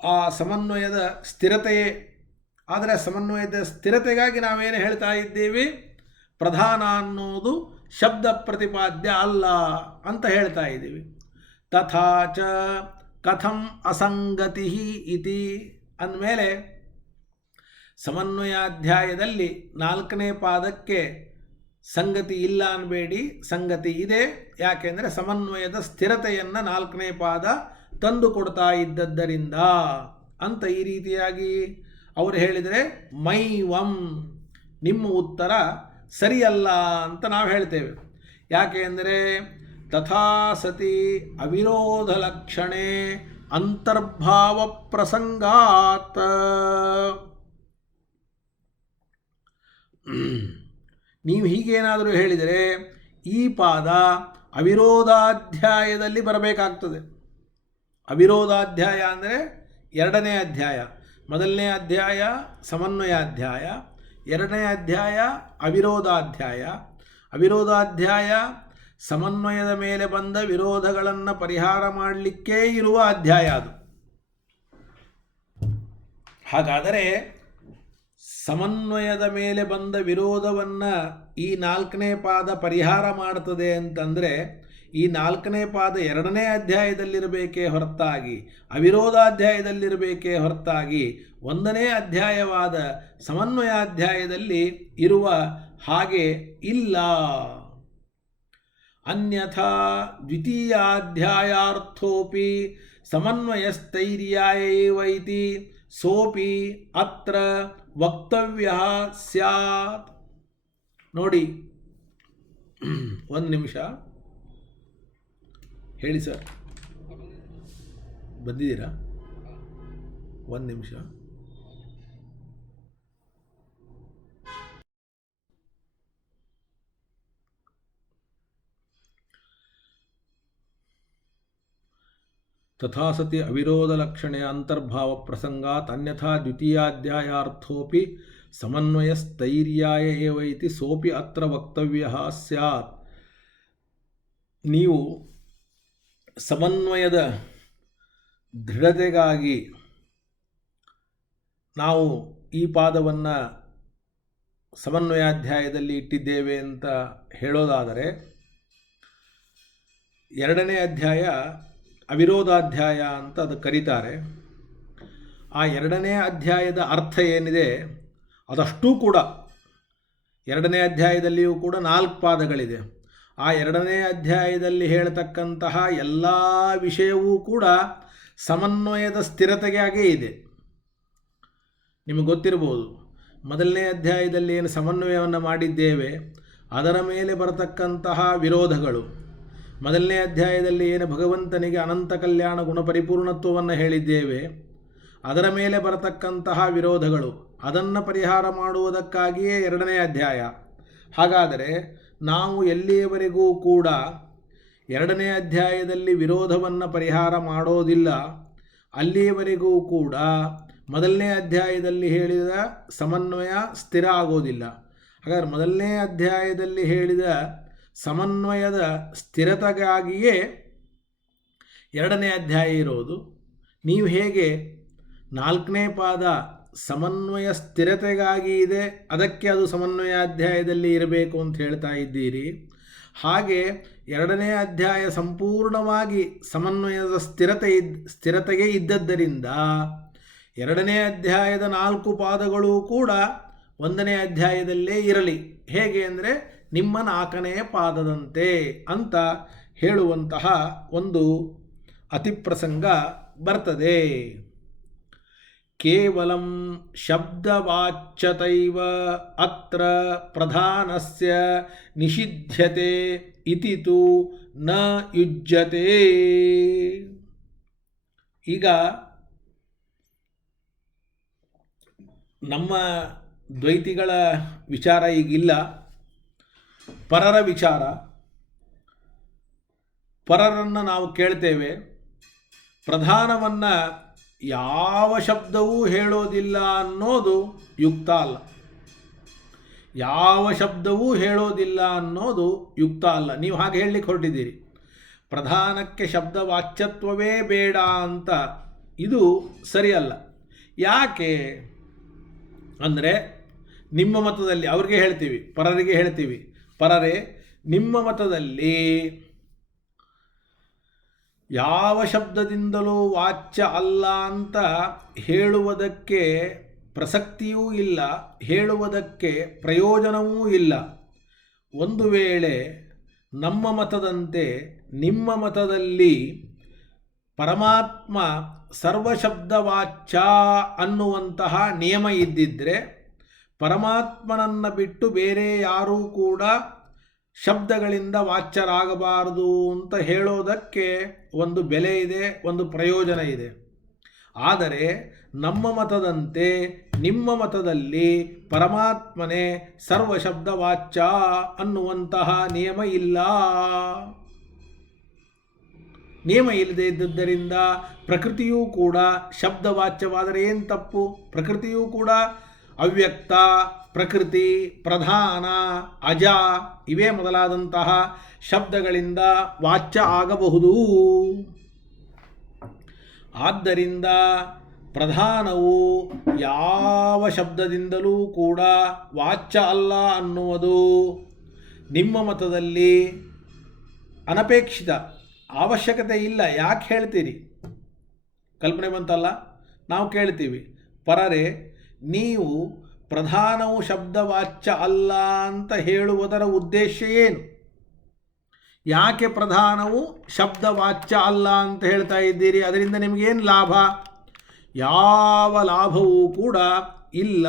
ಆ ಸಮನ್ವಯದ ಸ್ಥಿರತೆಯೇ. ಆದರೆ ಸಮನ್ವಯದ ಸ್ಥಿರತೆಗಾಗಿ ನಾವೇನು ಹೇಳ್ತಾ ಇದ್ದೀವಿ? ಪ್ರಧಾನ ಅನ್ನೋದು ಶಬ್ದ ಪ್ರತಿಪಾದ್ಯ ಅಲ್ಲ ಅಂತ ಹೇಳ್ತಾ ಇದ್ದೀವಿ. ತಥಾಚ ಕಥಂ ಅಸಂಗತಿ ಇತಿ ಅಂದಮೇಲೆ ಸಮನ್ವಯಾಧ್ಯಾಯದಲ್ಲಿ 4ನೇ ಪಾದಕ್ಕೆ ಸಂಗತಿ ಇಲ್ಲ ಅನ್ನಬೇಡಿ, ಸಂಗತಿ ಇದೆ. ಯಾಕೆಂದರೆ ಸಮನ್ವಯದ ಸ್ಥಿರತೆಯನ್ನು 4ನೇ ಪಾದ ತಂದು ಕೊಡ್ತಾ ಇದ್ದದ್ದರಿಂದ ಅಂತ ಈ ರೀತಿಯಾಗಿ ಅವರು ಹೇಳಿದರೆ ಮೈವಂ ನಿಮ್ಮ ಉತ್ತರ ಸರಿಯಲ್ಲ ಅಂತ ನಾವು ಹೇಳ್ತೇವೆ. ಯಾಕೆ ಅಂದರೆ ತಥಾ ಸತಿ ಅವಿರೋಧ ಲಕ್ಷಣೆ ಅಂತರ್ಭಾವ ಪ್ರಸಂಗಾತ್. ನೀವು ಹೀಗೇನಾದರೂ ಹೇಳಿದರೆ ಈ ಪಾದ ಅವಿರೋಧಾಧ್ಯಾಯದಲ್ಲಿ ಬರಬೇಕಾಗ್ತದೆ. ಅವಿರೋಧಾಧ್ಯಾಯ ಅಂದರೆ 2ನೇ ಅಧ್ಯಾಯ. 1ನೇ ಅಧ್ಯಾಯ ಸಮನ್ವಯಾಧ್ಯಾಯ, 2ನೇ ಅಧ್ಯಾಯ ಅವಿರೋಧಾಧ್ಯಾಯ. ಅವಿರೋಧಾಧ್ಯಾಯ ಸಮನ್ವಯದ ಮೇಲೆ ಬಂದ ವಿರೋಧಗಳನ್ನು ಪರಿಹಾರ ಮಾಡಲಿಕ್ಕೇ ಇರುವ ಅಧ್ಯಾಯ ಅದು. ಹಾಗಾದರೆ ಸಮನ್ವಯದ ಮೇಲೆ ಬಂದ ವಿರೋಧವನ್ನು ಈ 4ನೇ ಪಾದ ಪರಿಹಾರ ಮಾಡ್ತದೆ ಅಂತಂದರೆ ಈ 4ನೇ ಪಾದ 2ನೇ ಅಧ್ಯಾಯದಲ್ಲಿರಬೇಕೇ ಹೊರತಾಗಿ ಅವಿರೋಧಾಧ್ಯಾಯದಲ್ಲಿರಬೇಕೇ ಹೊರತಾಗಿ 1ನೇ ಅಧ್ಯಾಯವಾದ ಸಮನ್ವಯಾಧ್ಯಾಯದಲ್ಲಿ ಇರುವ ಹಾಗೆ ಇಲ್ಲ. ಅನ್ಯಥಾ ದ್ವಿತೀಯಾಧ್ಯಾಯಾರ್ಥೋಪಿ ಸಮನ್ವಯಸ್ಥೈರ್ಯಾಯ ಏವ ಇತಿ ಸೋಪಿ ಅತ್ರ ವಕ್ತವ್ಯ ಸ್ಯಾತ್. ನೋಡಿ, ಒಂದು ನಿಮಿಷ ಹೇಳಿ ಸರ್, ಬಂದಿದ್ದೀರಾ? ಒಂದು ನಿಮಿಷ. ತಥಾ ಸತಿ ಅವಿರೋಧ ಲಕ್ಷಣೆ ಅಂತರ್ಭಾವ ಪ್ರಸಂಗಾತ್ ಅನ್ಯಥಾ ದ್ವಿತೀಯಾಧ್ಯಾಯಾರ್ಥೋಪಿ ಸಮನ್ವಯಸ್ಥೈರ್ಯಾಯ ಏವ ಇತಿ ಸೋಪಿ ಅತ್ರ ವಕ್ತವ್ಯ ಸ್ಯಾತ್. ನೀವು ಸಮನ್ವಯದ ದೃಢತೆಗಾಗಿ ನಾವು ಈ ಪಾದವನ್ನು ಸಮನ್ವಯಾಧ್ಯಾಯದಲ್ಲಿ ಇಟ್ಟಿದ್ದೇವೆ ಅಂತ ಹೇಳೋದಾದರೆ 2ನೇ ಅಧ್ಯಾಯ ಅವಿರೋಧಾಧ್ಯಾಯ ಅಂತ ಅದು ಕರೀತಾರೆ. ಆ 2ನೇ ಅಧ್ಯಾಯದ ಅರ್ಥ ಏನಿದೆ ಅದಷ್ಟೂ ಕೂಡ 2ನೇ ಅಧ್ಯಾಯದಲ್ಲಿಯೂ ಕೂಡ 4 ಪಾದಗಳಿದೆ. ಆ 2ನೇ ಅಧ್ಯಾಯದಲ್ಲಿ ಹೇಳ್ತಕ್ಕಂತಹ ಎಲ್ಲ ವಿಷಯವೂ ಕೂಡ ಸಮನ್ವಯದ ಸ್ಥಿರತೆಗಾಗೇ ಇದೆ. ನಿಮಗೆ ಗೊತ್ತಿರ್ಬೋದು, 1ನೇ ಅಧ್ಯಾಯದಲ್ಲಿ ಏನು ಸಮನ್ವಯವನ್ನು ಮಾಡಿದ್ದೇವೆ ಅದರ ಮೇಲೆ ಬರತಕ್ಕಂತಹ ವಿರೋಧಗಳು, 1ನೇ ಅಧ್ಯಾಯದಲ್ಲಿ ಏನು ಭಗವಂತನಿಗೆ ಅನಂತ ಕಲ್ಯಾಣ ಗುಣಪರಿಪೂರ್ಣತ್ವವನ್ನು ಹೇಳಿದ್ದೇವೆ ಅದರ ಮೇಲೆ ಬರತಕ್ಕಂತಹ ವಿರೋಧಗಳು, ಅದನ್ನು ಪರಿಹಾರ ಮಾಡುವುದಕ್ಕಾಗಿಯೇ 2ನೇ ಅಧ್ಯಾಯ. ಹಾಗಾದರೆ ನಾವು ಎಲ್ಲಿಯವರೆಗೂ ಕೂಡ 2ನೇ ಅಧ್ಯಾಯದಲ್ಲಿ ವಿರೋಧವನ್ನು ಪರಿಹಾರ ಮಾಡೋದಿಲ್ಲ ಅಲ್ಲಿಯವರೆಗೂ ಕೂಡ 1ನೇ ಅಧ್ಯಾಯದಲ್ಲಿ ಹೇಳಿದ ಸಮನ್ವಯ ಸ್ಥಿರ ಆಗೋದಿಲ್ಲ. ಹಾಗಾದರೆ 1ನೇ ಅಧ್ಯಾಯದಲ್ಲಿ ಹೇಳಿದ ಸಮನ್ವಯದ ಸ್ಥಿರತೆಗಾಗಿಯೇ 2ನೇ ಅಧ್ಯಾಯ ಇರೋದು. ನೀವು ಹೇಗೆ 4ನೇ ಪಾದ ಸಮನ್ವಯ ಸ್ಥಿರತೆಗಾಗಿ ಇದೆ, ಅದಕ್ಕೆ ಅದು ಸಮನ್ವಯಾಧ್ಯಾಯದಲ್ಲಿ ಇರಬೇಕು ಅಂತ ಹೇಳ್ತಾ ಇದ್ದೀರಿ, ಹಾಗೆ 2ನೇ ಅಧ್ಯಾಯ ಸಂಪೂರ್ಣವಾಗಿ ಸಮನ್ವಯದ ಸ್ಥಿರತೆಗೆ ಇದ್ದದ್ದರಿಂದ 2ನೇ ಅಧ್ಯಾಯದ 4 ಪಾದಗಳೂ ಕೂಡ 1ನೇ ಅಧ್ಯಾಯದಲ್ಲೇ ಇರಲಿ. ಹೇಗೆ ಅಂದರೆ ನಿಮ್ಮ 4ನೇ ಪಾದದಂತೆ ಅಂತ ಹೇಳುವಂತಹ ಒಂದು ಅತಿಪ್ರಸಂಗ ಬರ್ತದೆ. ಕೇವಲಂ ಶಬ್ದವಾಚ್ಯತೈವ ಅತ್ರ ಪ್ರಧಾನಸ್ಯ ನಿಷಿಧ್ಯತೆ ಇತಿ ತು ನ ಯುಜ್ಯತೆ. ಈಗ ನಮ್ಮ ದ್ವೈತಿಗಳ ವಿಚಾರ ಈಗಿಲ್ಲ, ಪರರ ವಿಚಾರ. ಪರರನ್ನು ನಾವು ಕೇಳ್ತೇವೆ, ಪ್ರಧಾನವನ್ನು ಯಾವ ಶಬ್ದವೂ ಹೇಳೋದಿಲ್ಲ ಅನ್ನೋದು ಯುಕ್ತ ಅಲ್ಲ. ಯಾವ ಶಬ್ದವೂ ಹೇಳೋದಿಲ್ಲ ಅನ್ನೋದು ಯುಕ್ತ ಅಲ್ಲ. ನೀವು ಹಾಗೆ ಹೇಳಲಿಕ್ಕೆ ಹೊರಟಿದ್ದೀರಿ, ಪ್ರಧಾನಕ್ಕೆ ಶಬ್ದವಾಚ್ಯತ್ವವೇ ಬೇಡ ಅಂತ. ಇದು ಸರಿಯಲ್ಲ. ಯಾಕೆ ಅಂದರೆ ನಿಮ್ಮ ಮತದಲ್ಲಿ ಅವ್ರಿಗೆ ಹೇಳ್ತೀವಿ, ಪರರಿಗೆ ಹೇಳ್ತೀವಿ, ಪರರೇ ನಿಮ್ಮ ಮತದಲ್ಲಿ ಯಾವ ಶಬ್ದದಿಂದಲೂ ವಾಚ್ಯ ಅಲ್ಲ ಅಂತ ಹೇಳುವುದಕ್ಕೆ ಪ್ರಸಕ್ತಿಯೂ ಇಲ್ಲ, ಹೇಳುವುದಕ್ಕೆ ಪ್ರಯೋಜನವೂ ಇಲ್ಲ. ಒಂದು ವೇಳೆ ನಮ್ಮ ಮತದಂತೆ ನಿಮ್ಮ ಮತದಲ್ಲಿ ಪರಮಾತ್ಮ ಸರ್ವಶಬ್ದವಾಚ್ಯ ಅನ್ನುವಂತಹ ನಿಯಮ ಇದ್ದಿದ್ದರೆ ಪರಮಾತ್ಮನನ್ನು ಬಿಟ್ಟು ಬೇರೆ ಯಾರೂ ಕೂಡ ಶಬ್ದಗಳಿಂದ ವಾಚ್ಯರಾಗಬಾರದು ಅಂತ ಹೇಳೋದಕ್ಕೆ ಒಂದು ಬೆಲೆ ಇದೆ, ಒಂದು ಪ್ರಯೋಜನ ಇದೆ. ಆದರೆ ನಮ್ಮ ಮತದಂತೆ ನಿಮ್ಮ ಮತದಲ್ಲಿ ಪರಮಾತ್ಮನೇ ಸರ್ವಶಬ್ದವಾಚ್ಯ ಅನ್ನುವಂತಹ ನಿಯಮ ಇಲ್ಲ. ನಿಯಮ ಇಲ್ಲದೆ ಇದ್ದುದರಿಂದ ಪ್ರಕೃತಿಯೂ ಕೂಡ ಶಬ್ದವಾಚ್ಯವಾದರೆ ಏನು ತಪ್ಪು? ಪ್ರಕೃತಿಯೂ ಕೂಡ ಅವ್ಯಕ್ತ, ಪ್ರಕೃತಿ, ಪ್ರಧಾನ, ಅಜ ಇವೇ ಮೊದಲಾದಂತಹ ಶಬ್ದಗಳಿಂದ ವಾಚ್ಯ ಆಗಬಹುದು. ಆದ್ದರಿಂದ ಪ್ರಧಾನವು ಯಾವ ಶಬ್ದದಿಂದಲೂ ಕೂಡ ವಾಚ್ಯ ಅಲ್ಲ ಅನ್ನುವುದು ನಿಮ್ಮ ಮತದಲ್ಲಿ ಅನಪೇಕ್ಷಿತ, ಅವಶ್ಯಕತೆ ಇಲ್ಲ. ಯಾಕೆ ಹೇಳ್ತೀರಿ? ಕಲ್ಪನೆ ಬಂತಲ್ಲ, ನಾವು ಕೇಳ್ತೀವಿ, ಪರರೇ ನೀವು ಪ್ರಧಾನವು ಶಬ್ದವಾಚ್ಯ ಅಲ್ಲ ಅಂತ ಹೇಳುವುದರ ಉದ್ದೇಶ ಏನು? ಯಾಕೆ ಪ್ರಧಾನವು ಶಬ್ದವಾಚ್ಯ ಅಲ್ಲ ಅಂತ ಹೇಳ್ತಾ ಇದ್ದೀರಿ? ಅದರಿಂದ ನಿಮಗೇನು ಲಾಭ? ಯಾವ ಲಾಭವೂ ಕೂಡ ಇಲ್ಲ.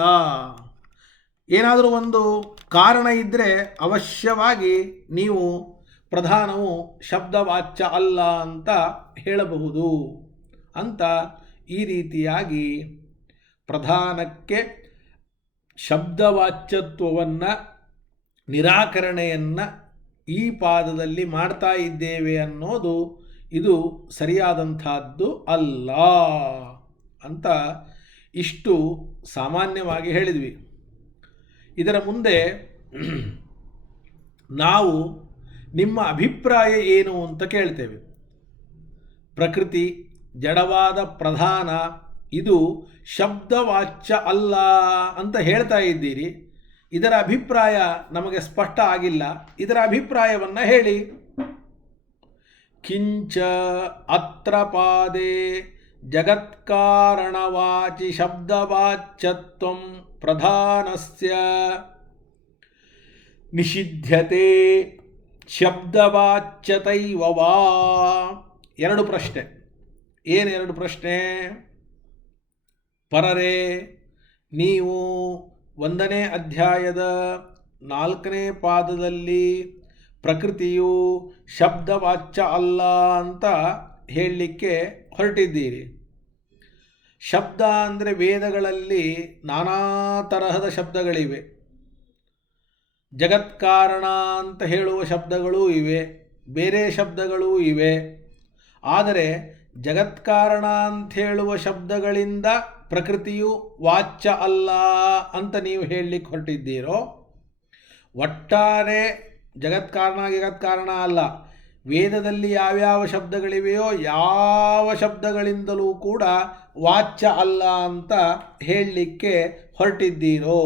ಏನಾದರೂ ಒಂದು ಕಾರಣ ಇದ್ದರೆ ಅವಶ್ಯವಾಗಿ ನೀವು ಪ್ರಧಾನವು ಶಬ್ದವಾಚ್ಯ ಅಲ್ಲ ಅಂತ ಹೇಳಬಹುದು ಅಂತ ಈ ರೀತಿಯಾಗಿ ಪ್ರಧಾನಕ್ಕೆ ಶಬ್ದವಾಚ್ಯತ್ವವನ್ನು ನಿರಾಕರಣೆಯನ್ನು ಈ ಪಾದದಲ್ಲಿ ಮಾಡ್ತಾ ಇದ್ದೇವೆ ಅನ್ನೋದು ಇದು ಸರಿಯಾದಂಥದ್ದು ಅಲ್ಲ ಅಂತ ಇಷ್ಟು ಸಾಮಾನ್ಯವಾಗಿ ಹೇಳಿದ್ವಿ. ಇದರ ಮುಂದೆ ನಾವು ನಿಮ್ಮ ಅಭಿಪ್ರಾಯ ಏನು ಅಂತ ಕೇಳ್ತೇವೆ. ಪ್ರಕೃತಿ, ಜಡವಾದ ಪ್ರಧಾನ ಇದು ಶಬ್ದವಾಚ್ಯ ಅಲ್ಲ ಅಂತ ಹೇಳ್ತಾ ಇದ್ದೀರಿ. ಇದರ ಅಭಿಪ್ರಾಯ ನಮಗೆ ಸ್ಪಷ್ಟ ಆಗಿಲ್ಲ. ಇದರ ಅಭಿಪ್ರಾಯವನ್ನು ಹೇಳಿ. ಕಿಂಚ ಅತ್ರ ಪಾದೆ ಜಗತ್ಕಾರಣವಾಚಿ ಶಬ್ದವಾಚ್ಯತ್ವಂ ಪ್ರಧಾನಸ್ಯ ನಿಷಿಧ್ಯತೆ ಶಬ್ದವಾಚ್ಯತೈವ ವಾ. ಎರಡು ಪ್ರಶ್ನೆ. ಏನೆರಡು ಪ್ರಶ್ನೆ? ಪರರೇ, ನೀವು 1ನೇ ಅಧ್ಯಾಯದ 4ನೇ ಪಾದದಲ್ಲಿ ಪ್ರಕೃತಿಯು ಶಬ್ದವಾಚ್ಯ ಅಲ್ಲ ಅಂತ ಹೇಳಲಿಕ್ಕೆ ಹೊರಟಿದ್ದೀರಿ. ಶಬ್ದ ಅಂದರೆ ವೇದಗಳಲ್ಲಿ ನಾನಾ ತರಹದ ಶಬ್ದಗಳಿವೆ. ಜಗತ್ಕಾರಣ ಅಂತ ಹೇಳುವ ಶಬ್ದಗಳೂ ಇವೆ, ಬೇರೆ ಶಬ್ದಗಳೂ ಇವೆ. ಆದರೆ ಜಗತ್ಕಾರಣ ಅಂತ ಹೇಳುವ ಶಬ್ದಗಳಿಂದ ಪ್ರಕೃತಿಯು ವಾಚ್ಯ ಅಲ್ಲ ಅಂತ ನೀವು ಹೇಳಲಿಕ್ಕೆ ಹೊರಟಿದ್ದೀರೋ? ಒಟ್ಟಾರೆ ಜಗತ್ಕಾರಣ ಅಲ್ಲ, ವೇದದಲ್ಲಿ ಯಾವ್ಯಾವ ಶಬ್ದಗಳಿವೆಯೋ ಯಾವ ಶಬ್ದಗಳಿಂದಲೂ ಕೂಡ ವಾಚ್ಯ ಅಲ್ಲ ಅಂತ ಹೇಳಲಿಕ್ಕೆ ಹೊರಟಿದ್ದೀರೋ?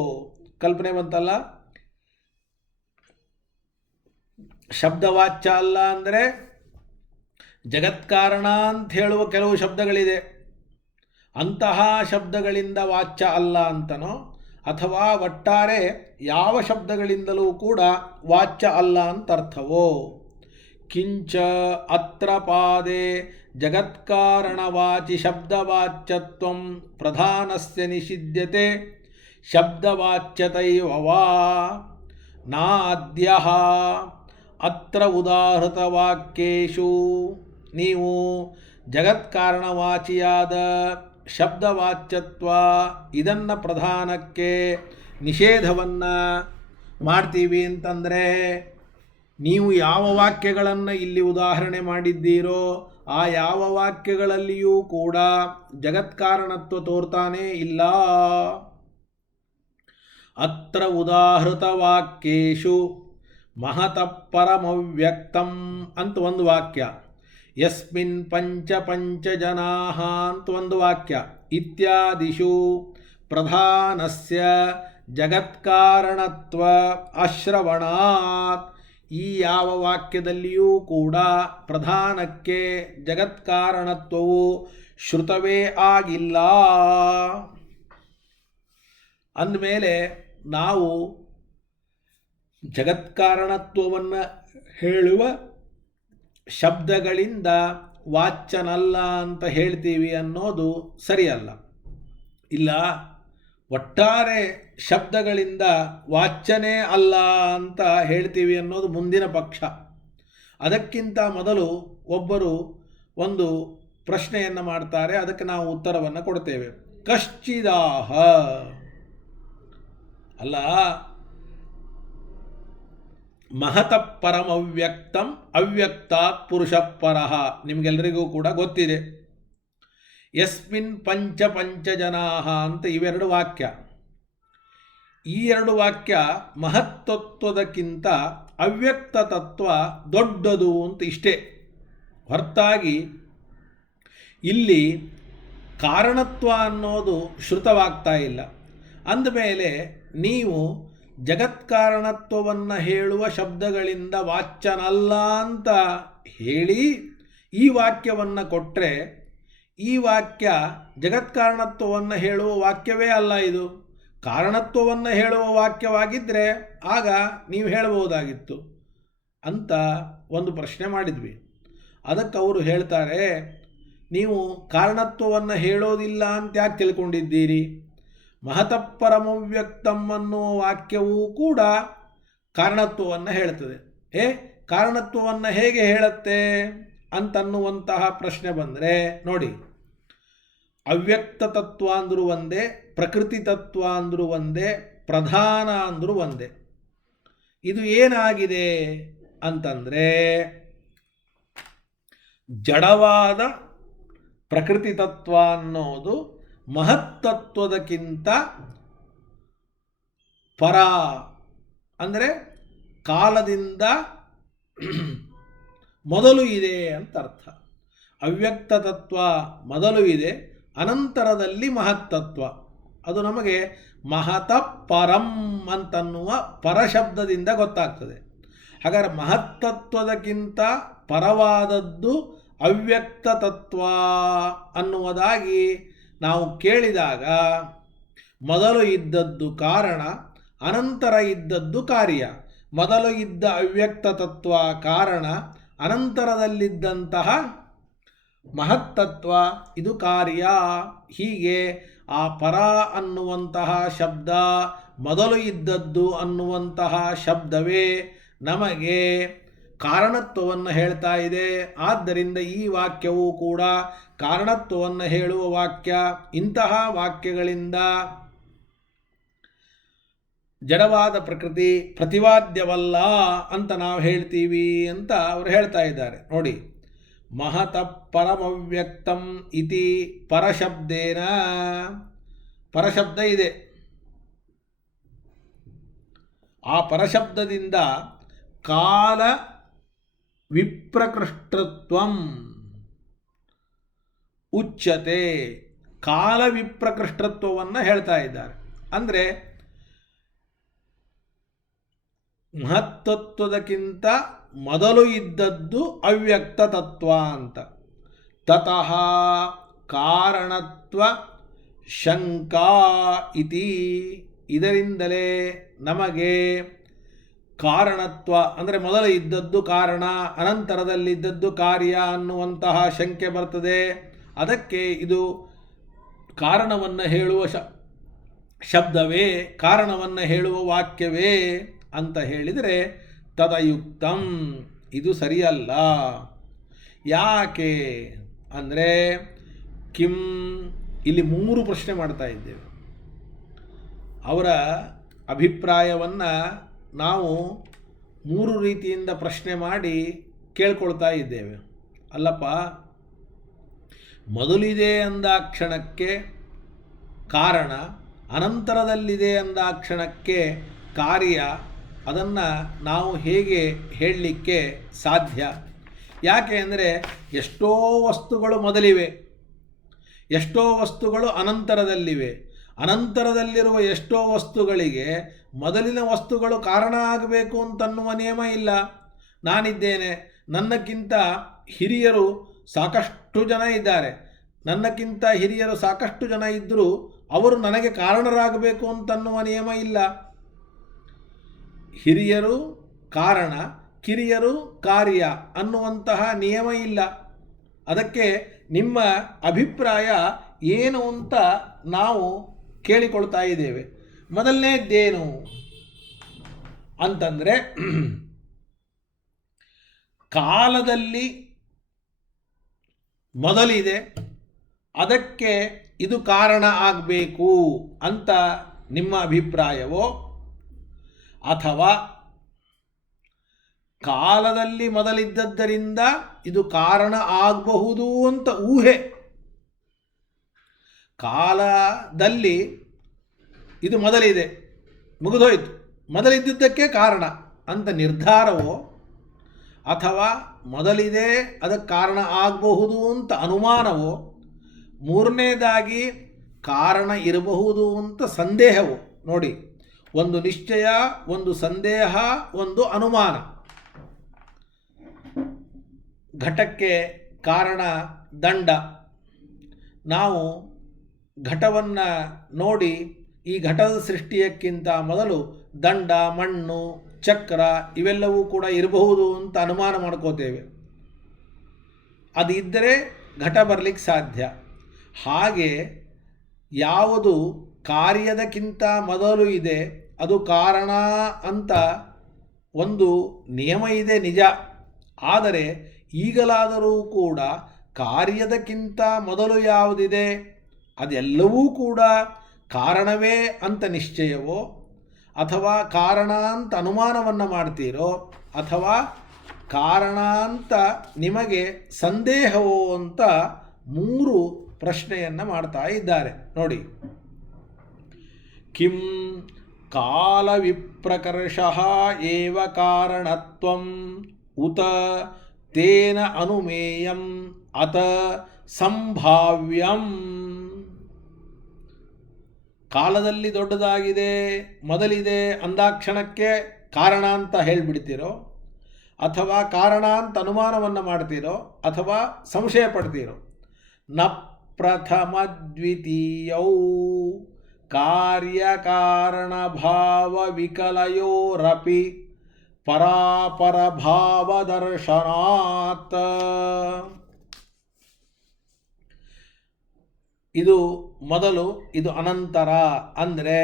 ಕಲ್ಪನೆ ಬಂತಲ್ಲ? ಶಬ್ದವಾಚ್ಯ ಅಲ್ಲ ಅಂದರೆ ಜಗತ್ಕಾರಣ ಅಂತ ಹೇಳುವ ಕೆಲವು ಶಬ್ದಗಳಿದೆ, ಅಂತಹ ಶಬ್ದಗಳಿಂದ ವಾಚ್ಯ ಅಲ್ಲ ಅಂತನೋ, ಅಥವಾ ಒಟ್ಟಾರೆ ಯಾವ ಶಬ್ದಗಳಿಂದಲೂ ಕೂಡ ವಾಚ್ಯ ಅಲ್ಲ ಅಂತ ಅರ್ಥವೋ? ಕಿಂಚ ಅತ್ರ ಪಾದೆ ಜಗತ್ಕಾರಣವಾಚಿ ಶಬ್ದವಾಚ್ಯತ್ವಂ ಪ್ರಧಾನಸ್ಯ ನಿಷಿಧ್ಯತೆ ಶಬ್ದವಾಚ್ಯತೈವ ವಾ. ನಾದ್ಯಃ ಅತ್ರ ಉದಾಹೃತವಾಕ್ಯೇಷು. ನೀವು ಜಗತ್ಕಾರಣವಾಚಿಯಾದ ಶಬ್ದವಾಚ್ಯತ್ವ ಇದನ್ನು ಪ್ರಧಾನಕ್ಕೆ ನಿಷೇಧವನ್ನು ಮಾಡ್ತೀವಿ ಅಂತಂದರೆ ನೀವು ಯಾವ ವಾಕ್ಯಗಳನ್ನು ಇಲ್ಲಿ ಉದಾಹರಣೆ ಮಾಡಿದ್ದೀರೋ ಆ ಯಾವ ವಾಕ್ಯಗಳಲ್ಲಿಯೂ ಕೂಡ ಜಗತ್ಕಾರಣತ್ವ ತೋರ್ತಾನೇ ಇಲ್ಲ. ಅತ್ರ ಉದಾಹೃತವಾಕ್ಯೇಷು ಮಹತಃ ಪರಮವ್ಯಕ್ತಂ ಅಂತ ಒಂದು ವಾಕ್ಯ, ಯಸ್ಮಿನ್ ಪಂಚ ಜನಾಃ ಅಂತ ಒಂದು ವಾಕ್ಯ, ಇತ್ಯಾದಿಷು ಪ್ರಧಾನಸ್ಯ ಜಗತ್ಕಾರಣತ್ವ ಅಶ್ರವಣಾತ್. ಈ ಯಾವ ವಾಕ್ಯದಲ್ಲಿಯೂ ಕೂಡ ಪ್ರಧಾನಕ್ಕೆ ಜಗತ್ಕಾರಣತ್ವವು ಶ್ರುತವೇ ಆಗಿಲ್ಲ. ಅಂದಮೇಲೆ ನಾವು ಜಗತ್ಕಾರಣತ್ವವನ್ನು ಹೇಳುವ ಶಬ್ದಗಳಿಂದ ವಾಚ್ಯನಲ್ಲ ಅಂತ ಹೇಳ್ತೀವಿ ಅನ್ನೋದು ಸರಿಯಲ್ಲ. ಇಲ್ಲ, ಒಟ್ಟಾರೆ ಶಬ್ದಗಳಿಂದ ವಾಚ್ಯನೇ ಅಲ್ಲ ಅಂತ ಹೇಳ್ತೀವಿ ಅನ್ನೋದು ಮುಂದಿನ ಪಕ್ಷ. ಅದಕ್ಕಿಂತ ಮೊದಲು ಒಬ್ಬರು ಒಂದು ಪ್ರಶ್ನೆಯನ್ನು ಮಾಡ್ತಾರೆ, ಅದಕ್ಕೆ ನಾವು ಉತ್ತರವನ್ನು ಕೊಡ್ತೇವೆ. ಕಶ್ಚಿದಾಹ, ಅಲ್ಲ, ಮಹತಃ ಪರಮವ್ಯಕ್ತಂ ಅವ್ಯಕ್ತಾತ್ ಪುರುಷಃ ಪರಃ, ನಿಮಗೆಲ್ಲರಿಗೂ ಕೂಡ ಗೊತ್ತಿದೆ. ಯಸ್ಮಿನ್ ಪಂಚ ಜನಾಹ ಅಂತ ಇವೆರಡು ವಾಕ್ಯ. ಈ ಎರಡು ವಾಕ್ಯ ಮಹತ್ತತ್ವದಕ್ಕಿಂತ ಅವ್ಯಕ್ತ ತತ್ವ ದೊಡ್ಡದು ಅಂತ ಇಷ್ಟೇ ಹೊರತಾಗಿ ಇಲ್ಲಿ ಕಾರಣತ್ವ ಅನ್ನೋದು ಶ್ರುತವಾಗ್ತಾ ಇಲ್ಲ. ಅಂದಮೇಲೆ ನೀವು ಜಗತ್ಕಾರಣತ್ವವನ್ನು ಹೇಳುವ ಶಬ್ದಗಳಿಂದ ವಾಚ್ಯನಲ್ಲ ಅಂತ ಹೇಳಿ ಈ ವಾಕ್ಯವನ್ನು ಕೊಟ್ಟರೆ, ಈ ವಾಕ್ಯ ಜಗತ್ಕಾರಣತ್ವವನ್ನು ಹೇಳುವ ವಾಕ್ಯವೇ ಅಲ್ಲ, ಇದು ಕಾರಣತ್ವವನ್ನು ಹೇಳುವ ವಾಕ್ಯವಾಗಿದ್ದರೆ ಆಗ ನೀವು ಹೇಳಬಹುದಾಗಿತ್ತು ಅಂತ ಒಂದು ಪ್ರಶ್ನೆ ಮಾಡಿದ್ವಿ. ಅದಕ್ಕೆ ಅವರು ಹೇಳ್ತಾರೆ, ನೀವು ಕಾರಣತ್ವವನ್ನು ಹೇಳೋದಿಲ್ಲ ಅಂತ ಯಾಕೆ ತಿಳ್ಕೊಂಡಿದ್ದೀರಿ? ಮಹತಃ ಪರಮವ್ಯಕ್ತಂ ಅನ್ನುವ ವಾಕ್ಯವೂ ಕೂಡ ಕಾರಣತ್ವವನ್ನು ಹೇಳ್ತದೆ. ಕಾರಣತ್ವವನ್ನು ಹೇಗೆ ಹೇಳುತ್ತೆ ಅಂತನ್ನುವಂತಹ ಪ್ರಶ್ನೆ ಬಂದರೆ ನೋಡಿ, ಅವ್ಯಕ್ತ ತತ್ವ ಅಂದರೂ ಒಂದೇ, ಪ್ರಕೃತಿ ತತ್ವ ಅಂದರೂ ಒಂದೇ, ಪ್ರಧಾನ ಅಂದರೂ ಒಂದೇ. ಇದು ಏನಾಗಿದೆ ಅಂತಂದರೆ, ಜಡವಾದ ಪ್ರಕೃತಿ ತತ್ವ ಅನ್ನೋದು ಮಹತ್ತತ್ವದಕ್ಕಿಂತ ಪರ, ಅಂದರೆ ಕಾಲದಿಂದ ಮೊದಲು ಇದೆ ಅಂತ ಅರ್ಥ. ಅವ್ಯಕ್ತ ತತ್ವ ಮೊದಲು ಇದೆ, ಅನಂತರದಲ್ಲಿ ಮಹತ್ತತ್ವ. ಅದು ನಮಗೆ ಮಹತಃ ಪರಂ ಅಂತನ್ನುವ ಪರಶಬ್ದದಿಂದ ಗೊತ್ತಾಗ್ತದೆ. ಹಾಗಾದರೆ ಮಹತ್ತತ್ವದಕ್ಕಿಂತ ಪರವಾದದ್ದು ಅವ್ಯಕ್ತ ತತ್ವ ಅನ್ನುವುದಾಗಿ ನಾವು ಕೇಳಿದಾಗ, ಮೊದಲು ಇದ್ದದ್ದು ಕಾರಣ, ಅನಂತರ ಇದ್ದದ್ದು ಕಾರ್ಯ. ಮೊದಲು ಇದ್ದ ಅವ್ಯಕ್ತ ತತ್ವ ಕಾರಣ, ಅನಂತರದಲ್ಲಿದ್ದಂತಹ ಮಹತ್ತತ್ವ ಇದು ಕಾರ್ಯ. ಹೀಗೆ ಆ ಪರ ಅನ್ನುವಂತಹ ಶಬ್ದ, ಮೊದಲು ಇದ್ದದ್ದು ಅನ್ನುವಂತಹ ಶಬ್ದವೇ ನಮಗೆ ಕಾರಣತ್ವವನ್ನು ಹೇಳ್ತಾ ಇದೆ. ಆದ್ದರಿಂದ ಈ ವಾಕ್ಯವೂ ಕೂಡ ಕಾರಣತ್ವವನ್ನು ಹೇಳುವ ವಾಕ್ಯ. ಇಂತಹ ವಾಕ್ಯಗಳಿಂದ ಜಡವಾದ ಪ್ರಕೃತಿ ಪ್ರತಿವಾದ್ಯವಲ್ಲ ಅಂತ ನಾವು ಹೇಳ್ತೀವಿ ಅಂತ ಅವರು ಹೇಳ್ತಾ ಇದ್ದಾರೆ. ನೋಡಿ, ಮಹತಃ ಪರಮವ್ಯಕ್ತಂ ಇತಿ ಪರಶಬ್ದೇನ, ಪರಶಬ್ದ ಇದೆ. ಆ ಪರಶಬ್ದದಿಂದ ಕಾಲ ವಿಪ್ರಕೃಷ್ಟತ್ವಂ ಉಚ್ಯತೆ, ಕಾಲ ವಿಪ್ರಕೃಷ್ಟತ್ವವನ್ನು ಹೇಳ್ತಾ ಇದ್ದಾರೆ. ಅಂದರೆ ಮಹತ್ತತ್ವದಕ್ಕಿಂತ ಮೊದಲು ಇದ್ದದ್ದು ಅವ್ಯಕ್ತ ತತ್ವ ಅಂತ. ತತಃ ಕಾರಣತ್ವ ಶಂಕಾ ಇತಿ, ಇದರಿಂದಲೇ ನಮಗೆ ಕಾರಣತ್ವ ಅಂದರೆ ಮೊದಲು ಇದ್ದದ್ದು ಕಾರಣ, ಅನಂತರದಲ್ಲಿದ್ದದ್ದು ಕಾರ್ಯ ಅನ್ನುವಂತಹ ಶಂಕೆ ಬರ್ತದೆ. ಅದಕ್ಕೆ ಇದು ಕಾರಣವನ್ನು ಹೇಳುವ ಶಬ್ದವೇ, ಕಾರಣವನ್ನು ಹೇಳುವ ವಾಕ್ಯವೇ ಅಂತ ಹೇಳಿದರೆ ತದಯುಕ್ತಂ, ಇದು ಸರಿಯಲ್ಲ. ಯಾಕೆ ಅಂದರೆ ಕಿಂ, ಇಲ್ಲಿ 3 ಪ್ರಶ್ನೆ ಮಾಡ್ತಾ ಇದ್ದೇವೆ. ಅವರ ಅಭಿಪ್ರಾಯವನ್ನು ನಾವು 3 ರೀತಿಯಿಂದ ಪ್ರಶ್ನೆ ಮಾಡಿ ಕೇಳ್ಕೊಳ್ತಾ ಇದ್ದೇವೆ. ಅಲ್ಲಪ್ಪ, ಮೊದಲಿದೆ ಅಂದಾಕ್ಷಣಕ್ಕೆ ಕಾರಣ, ಅನಂತರದಲ್ಲಿದೆ ಅಂದಾಕ್ಷಣಕ್ಕೆ ಕಾರ್ಯ, ಅದನ್ನು ನಾವು ಹೇಗೆ ಹೇಳಲಿಕ್ಕೆ ಸಾಧ್ಯ? ಯಾಕೆ ಅಂದರೆ ಎಷ್ಟೋ ವಸ್ತುಗಳು ಮೊದಲಿವೆ, ಎಷ್ಟೋ ವಸ್ತುಗಳು ಅನಂತರದಲ್ಲಿವೆ. ಅನಂತರದಲ್ಲಿರುವ ಎಷ್ಟೋ ವಸ್ತುಗಳಿಗೆ ಮೊದಲಿನ ವಸ್ತುಗಳು ಕಾರಣ ಆಗಬೇಕು ಅಂತನ್ನುವ ನಿಯಮ ಇಲ್ಲ. ನಾನಿದ್ದೇನೆ, ನನ್ನಕ್ಕಿಂತ ಹಿರಿಯರು ಸಾಕಷ್ಟು ಜನ ಇದ್ದಾರೆ, ನನ್ನಕ್ಕಿಂತ ಹಿರಿಯರು ಸಾಕಷ್ಟು ಜನ ಇದ್ದರೂ ಅವರು ನನಗೆ ಕಾರಣರಾಗಬೇಕು ಅಂತನ್ನುವ ನಿಯಮ ಇಲ್ಲ. ಹಿರಿಯರು ಕಾರಣ, ಕಿರಿಯರು ಕಾರ್ಯ ಅನ್ನುವಂತಹ ನಿಯಮ ಇಲ್ಲ. ಅದಕ್ಕೆ ನಿಮ್ಮ ಅಭಿಪ್ರಾಯ ಏನು ಅಂತ ನಾವು ಕೇಳಿಕೊಳ್ತಾ ಇದ್ದೇವೆ. ಮೊದಲನೇದ್ದೇನು ಅಂತಂದರೆ, ಕಾಲದಲ್ಲಿ ಮೊದಲಿದೆ, ಅದಕ್ಕೆ ಇದು ಕಾರಣ ಆಗಬೇಕು ಅಂತ ನಿಮ್ಮ ಅಭಿಪ್ರಾಯವೋ, ಅಥವಾ ಕಾಲದಲ್ಲಿ ಮೊದಲಿದ್ದದ್ದರಿಂದ ಇದು ಕಾರಣ ಆಗಬಹುದು ಅಂತ ಊಹೆ, ಕಾಲದಲ್ಲಿ ಇದು ಮೊದಲಿದೆ ಮುಗಿದೋಯ್ತು, ಮೊದಲಿದ್ದದ್ದಕ್ಕೆ ಕಾರಣ ಅಂತ ನಿರ್ಧಾರವೋ, ಅಥವಾ ಮೊದಲಿದೆ ಅದಕ್ಕೆ ಕಾರಣ ಆಗಬಹುದು ಅಂತ ಅನುಮಾನವೋ, ಮೂರನೇದಾಗಿ ಕಾರಣ ಇರಬಹುದು ಅಂತ ಸಂದೇಹವೋ. ನೋಡಿ, ಒಂದು ನಿಶ್ಚಯ, ಒಂದು ಸಂದೇಹ, ಒಂದು ಅನುಮಾನ. ಘಟಕ್ಕೆ ಕಾರಣ ದಂಡ. ನಾವು ಘಟವನ್ನು ನೋಡಿ ಈ ಘಟದ ಸೃಷ್ಟಿಯಕ್ಕಿಂತ ಮೊದಲು ದಂಡ, ಮಣ್ಣು, ಚಕ್ರ ಇವೆಲ್ಲವೂ ಕೂಡ ಇರಬಹುದು ಅಂತ ಅನುಮಾನ ಮಾಡ್ಕೋತೇವೆ. ಅದು ಇದ್ದರೆ ಘಟ ಬರಲಿಕ್ಕೆ ಸಾಧ್ಯ. ಹಾಗೆ ಯಾವುದು ಕಾರ್ಯದಕ್ಕಿಂತ ಮೊದಲು ಇದೆ ಅದು ಕಾರಣ ಅಂತ ಒಂದು ನಿಯಮ ಇದೆ, ನಿಜ. ಆದರೆ ಈಗಲಾದರೂ ಕೂಡ ಕಾರ್ಯದಕ್ಕಿಂತ ಮೊದಲು ಯಾವುದಿದೆ ಅದೆಲ್ಲವೂ ಕೂಡ ಕಾರಣವೇ ಅಂತ ನಿಶ್ಚಯವೋ, ಅಥವಾ ಕಾರಣ ಅಂತ ಅನುಮಾನವನ್ನು ಮಾಡ್ತೀರೋ, ಅಥವಾ ಕಾರಣ ಅಂತ ನಿಮಗೆ ಸಂದೇಹವೋ ಅಂತ ಮೂರು ಪ್ರಶ್ನೆಯನ್ನು ಮಾಡ್ತಾ ಇದ್ದಾರೆ. ನೋಡಿ, ಕಿಂ ಕಾಲ ವಿಪ್ರಕರ್ಷಃ ಏವ ಕಾರಣತ್ವಂ ಉತ ತೇನ ಅನುಮೇಯಂ ಅತ ಸಂಭಾವ್ಯಂ. ಕಾಲದಲ್ಲಿ ದೊಡ್ಡದಾಗಿದೆ, ಮೊದಲಿದೆ ಅಂದಾಕ್ಷಣಕ್ಕೆ ಕಾರಣ ಅಂತ ಹೇಳಿಬಿಡ್ತೀರೋ, ಅಥವಾ ಕಾರಣ ಅಂತ ಅನುಮಾನವನ್ನು ಮಾಡ್ತೀರೋ, ಅಥವಾ ಸಂಶಯ ಪಡ್ತೀರೋ. ನ ಪ್ರಥಮ ದ್ವಿತೀಯೌ ಕಾರ್ಯಕಾರಣ ಭಾವ ವಿಕಲಯೋರಪಿ ಪರಾಪರ ಭಾವ ದರ್ಶನಾತ್. ಇದು ಮೊದಲು, ಇದು ಅನಂತರ. ಅಂದರೆ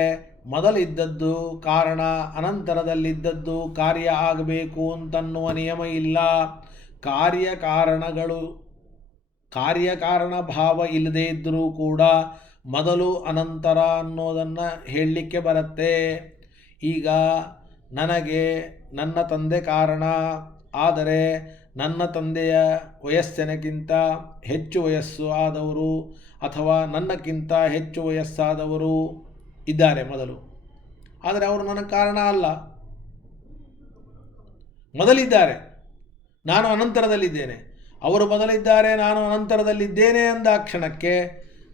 ಮೊದಲಿದ್ದದ್ದು ಕಾರಣ, ಅನಂತರದಲ್ಲಿದ್ದದ್ದು ಕಾರ್ಯ ಆಗಬೇಕು ಅಂತನ್ನುವ ನಿಯಮ ಇಲ್ಲ. ಕಾರ್ಯಕಾರಣ ಭಾವ ಇಲ್ಲದೇ ಇದ್ದರೂ ಕೂಡ ಮೊದಲು ಅನಂತರ ಅನ್ನೋದನ್ನು ಹೇಳಲಿಕ್ಕೆ ಬರುತ್ತೆ. ಈಗ ನನಗೆ ನನ್ನ ತಂದೆ ಕಾರಣ, ಆದರೆ ನನ್ನ ತಂದೆಯ ವಯಸ್ಸಿನಕ್ಕಿಂತ ಹೆಚ್ಚು ವಯಸ್ಸು ಆದವರು ಅಥವಾ ನನ್ನಕ್ಕಿಂತ ಹೆಚ್ಚು ವಯಸ್ಸಾದವರು ಇದ್ದಾರೆ ಮೊದಲು, ಆದರೆ ಅವರು ನನಗೆ ಕಾರಣ ಅಲ್ಲ. ಮೊದಲಿದ್ದಾರೆ, ನಾನು ಅನಂತರದಲ್ಲಿದ್ದೇನೆ. ಅವರು ಮೊದಲಿದ್ದಾರೆ, ನಾನು ಅನಂತರದಲ್ಲಿದ್ದೇನೆ ಅಂದ ಕ್ಷಣಕ್ಕೆ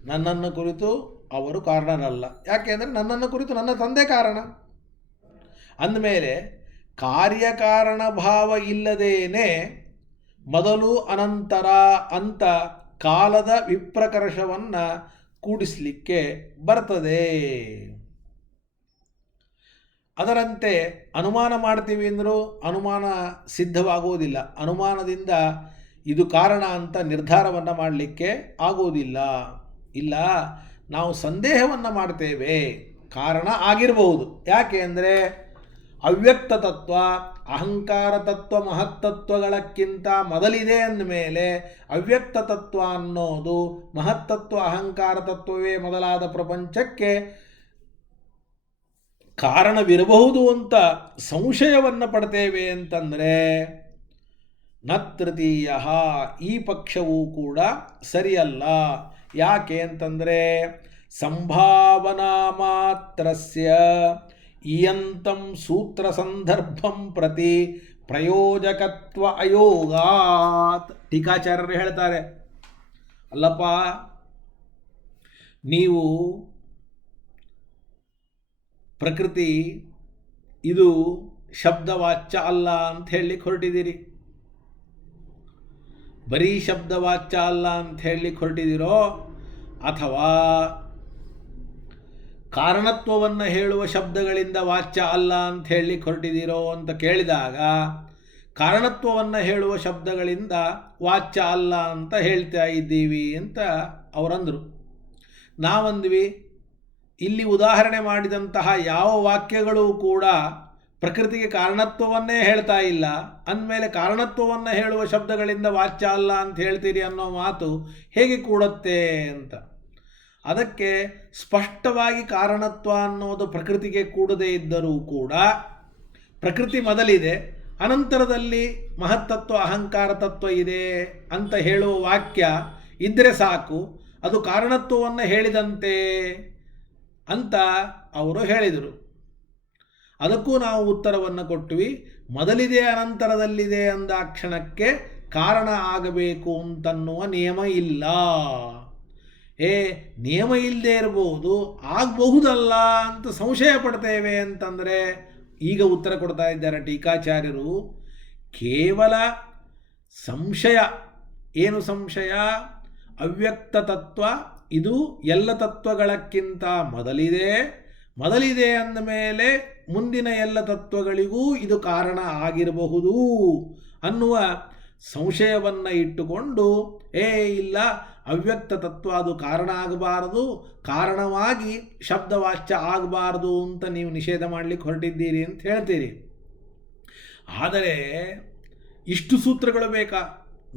ನನ್ನನ್ನು ಕುರಿತು ಅವರು ಕಾರಣರಲ್ಲ. ಯಾಕೆಂದರೆ ನನ್ನನ್ನು ಕುರಿತು ನನ್ನ ತಂದೆ ಕಾರಣ. ಅಂದಮೇಲೆ ಕಾರ್ಯಕಾರಣ ಭಾವ ಇಲ್ಲದೇನೆ ಮೊದಲು ಅನಂತರ ಅಂತ ಕಾಲದ ವಿಪ್ರಕರ್ಷವನ್ನು ಕೂಡಿಸಲಿಕ್ಕೆ ಬರ್ತದೆ. ಅದರಂತೆ ಅನುಮಾನ ಮಾಡ್ತೀವಿ ಅಂದರೂ ಅನುಮಾನ ಸಿದ್ಧವಾಗುವುದಿಲ್ಲ. ಅನುಮಾನದಿಂದ ಇದು ಕಾರಣ ಅಂತ ನಿರ್ಧಾರವನ್ನು ಮಾಡಲಿಕ್ಕೆ ಆಗುವುದಿಲ್ಲ. ಇಲ್ಲ, ನಾವು ಸಂದೇಹವನ್ನು ಮಾಡ್ತೇವೆ, ಕಾರಣ ಆಗಿರಬಹುದು. ಯಾಕೆ ಅಂದರೆ ಅವ್ಯಕ್ತ ತತ್ವ, ಅಹಂಕಾರ ತತ್ವ, ಮಹತ್ತತ್ವಗಳಕ್ಕಿಂತ ಮೊದಲಿದೆ ಅಂದಮೇಲೆ ಅವ್ಯಕ್ತ ತತ್ವ ಅನ್ನೋದು ಮಹತ್ತತ್ವ, ಅಹಂಕಾರ ತತ್ವವೇ ಮೊದಲಾದ ಪ್ರಪಂಚಕ್ಕೆ ಕಾರಣವಿರಬಹುದು ಅಂತ ಸಂಶಯವನ್ನು ಪಡ್ತೇವೆ ಅಂತಂದರೆ ನ ತೃತೀಯ, ಈ ಪಕ್ಷವೂ ಕೂಡ ಸರಿಯಲ್ಲ. ಯಾಕೆ ಅಂತಂದರೆ ಸಂಭಾವನಾ ಮಾತ್ರಸ್ಯ ಇಯಂತಂ ಸೂತ್ರ ಸಂದರ್ಭಂ ಪ್ರತಿ ಪ್ರಯೋಜಕತ್ವ ಅಯೋಗಾತ್. ಟೀಕಾಚಾರ್ಯರು ಹೇಳ್ತಾರೆ, ಅಲ್ಲಪ್ಪ ನೀವು ಪ್ರಕೃತಿ ಇದು ಶಬ್ದವಾಚ್ಯ ಅಲ್ಲ ಅಂತ ಹೇಳಲಿಕ್ಕೆ ಹೊರಟಿದ್ದೀರಿ. ಬರೀ ಶಬ್ದವಾಚ್ಯ ಅಲ್ಲ ಅಂತ ಹೇಳಲಿಕ್ಕೆ ಹೊರಟಿದ್ದೀರೋ, ಅಥವಾ ಕಾರಣತ್ವವನ್ನು ಹೇಳುವ ಶಬ್ದಗಳಿಂದ ವಾಚ್ಯ ಅಲ್ಲ ಅಂತ ಹೇಳಲಿಕ್ಕೆ ಹೊರಟಿದ್ದೀರೋ ಅಂತ ಕೇಳಿದಾಗ, ಕಾರಣತ್ವವನ್ನು ಹೇಳುವ ಶಬ್ದಗಳಿಂದ ವಾಚ್ಯ ಅಲ್ಲ ಅಂತ ಹೇಳ್ತಾ ಇದ್ದೀವಿ ಅಂತ ಅವರಂದರು. ನಾವಂದ್ವಿ, ಇಲ್ಲಿ ಉದಾಹರಣೆ ಮಾಡಿದಂತಹ ಯಾವ ವಾಕ್ಯಗಳೂ ಕೂಡ ಪ್ರಕೃತಿಗೆ ಕಾರಣತ್ವವನ್ನೇ ಹೇಳ್ತಾ ಇಲ್ಲ, ಅಂದಮೇಲೆ ಕಾರಣತ್ವವನ್ನು ಹೇಳುವ ಶಬ್ದಗಳಿಂದ ವಾಚ್ಯ ಅಲ್ಲ ಅಂತ ಹೇಳ್ತೀರಿ ಅನ್ನೋ ಮಾತು ಹೇಗೆ ಕೂಡುತ್ತೆ ಅಂತ. ಅದಕ್ಕೆ ಸ್ಪಷ್ಟವಾಗಿ ಕಾರಣತ್ವ ಅನ್ನೋದು ಪ್ರಕೃತಿಗೆ ಕೂಡದೇ ಇದ್ದರೂ ಕೂಡ ಪ್ರಕೃತಿ ಮೊದಲಿದೆ, ಅನಂತರದಲ್ಲಿ ಮಹತ್ತತ್ವ ಅಹಂಕಾರ ತತ್ವ ಇದೆ ಅಂತ ಹೇಳುವ ವಾಕ್ಯ ಇದ್ದರೆ ಸಾಕು, ಅದು ಕಾರಣತ್ವವನ್ನು ಹೇಳಿದಂತೆ ಅಂತ ಅವರು ಹೇಳಿದರು. ಅದಕ್ಕೂ ನಾವು ಉತ್ತರವನ್ನು ಕೊಟ್ವಿ. ಮೊದಲಿದೆ ಅನಂತರದಲ್ಲಿದೆ ಅಂದಾಕ್ಷಣಕ್ಕೆ ಕಾರಣ ಆಗಬೇಕು ಅಂತನ್ನುವ ನಿಯಮ ಇಲ್ಲ. ನಿಯಮ ಇಲ್ಲದೆ ಇರಬಹುದು, ಆಗಬಹುದಲ್ಲ ಅಂತ ಸಂಶಯ ಪಡ್ತೇವೆ ಅಂತಂದರೆ ಈಗ ಉತ್ತರ ಕೊಡ್ತಾ ಇದ್ದಾರೆ ಟೀಕಾಚಾರ್ಯರು. ಕೇವಲ ಸಂಶಯ, ಏನು ಸಂಶಯ? ಅವ್ಯಕ್ತ ತತ್ವ ಇದು ಎಲ್ಲ ತತ್ವಗಳಕ್ಕಿಂತ ಮೊದಲಿದೆ ಅಂದಮೇಲೆ ಮುಂದಿನ ಎಲ್ಲ ತತ್ವಗಳಿಗೂ ಇದು ಕಾರಣ ಆಗಿರಬಹುದು ಅನ್ನುವ ಸಂಶಯವನ್ನು ಇಟ್ಟುಕೊಂಡು ಇಲ್ಲ, ಅವ್ಯಕ್ತ ತತ್ವ ಅದು ಕಾರಣ ಆಗಬಾರದು, ಕಾರಣವಾಗಿ ಶಬ್ದವಾಚ್ಯ ಆಗಬಾರ್ದು ಅಂತ ನೀವು ನಿಷೇಧ ಮಾಡಲಿಕ್ಕೆ ಹೊರಟಿದ್ದೀರಿ ಅಂತ ಹೇಳ್ತೀರಿ. ಆದರೆ ಇಷ್ಟು ಸೂತ್ರಗಳು ಬೇಕಾ?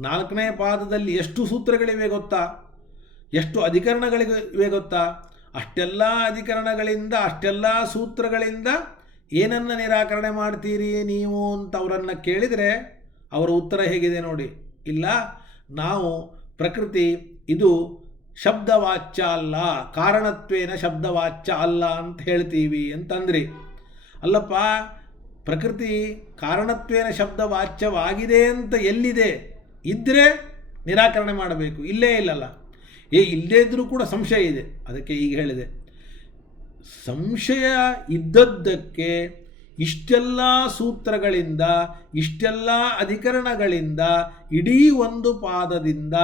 4ನೇ ಪಾದದಲ್ಲಿ ಎಷ್ಟು ಸೂತ್ರಗಳಿವೆ ಗೊತ್ತಾ? ಎಷ್ಟು ಅಧಿಕರಣಗಳಿವೆ ಗೊತ್ತಾ? ಅಷ್ಟೆಲ್ಲ ಅಧಿಕರಣಗಳಿಂದ, ಅಷ್ಟೆಲ್ಲ ಸೂತ್ರಗಳಿಂದ ಏನನ್ನು ನಿರಾಕರಣೆ ಮಾಡ್ತೀರಿ ನೀವು ಅಂತ ಅವರನ್ನು ಕೇಳಿದರೆ ಅವರ ಉತ್ತರ ಹೇಗಿದೆ ನೋಡಿ. ಇಲ್ಲ, ನಾವು ಪ್ರಕೃತಿ ಇದು ಶಬ್ದವಾಚ್ಯ ಅಲ್ಲ, ಕಾರಣತ್ವೇನ ಶಬ್ದವಾಚ್ಯ ಅಲ್ಲ ಅಂತ ಹೇಳ್ತೀವಿ ಅಂತಂದ್ರಿ. ಅಲ್ಲಪ್ಪ, ಪ್ರಕೃತಿ ಕಾರಣತ್ವೇನ ಶಬ್ದವಾಚ್ಯವಾಗಿದೆ ಅಂತ ಎಲ್ಲಿದೆ? ಇದ್ದರೆ ನಿರಾಕರಣೆ ಮಾಡಬೇಕು, ಇಲ್ಲೇ ಇಲ್ಲಲ್ಲ. ಇಲ್ಲದೇ ಇದ್ದರೂ ಕೂಡ ಸಂಶಯ ಇದೆ. ಅದಕ್ಕೆ ಈಗ ಹೇಳಿದೆ, ಸಂಶಯ ಇದ್ದದ್ದಕ್ಕೆ ಇಷ್ಟೆಲ್ಲ ಸೂತ್ರಗಳಿಂದ, ಇಷ್ಟೆಲ್ಲ ಅಧಿಕರಣಗಳಿಂದ, ಇಡೀ ಒಂದು ಪಾದದಿಂದ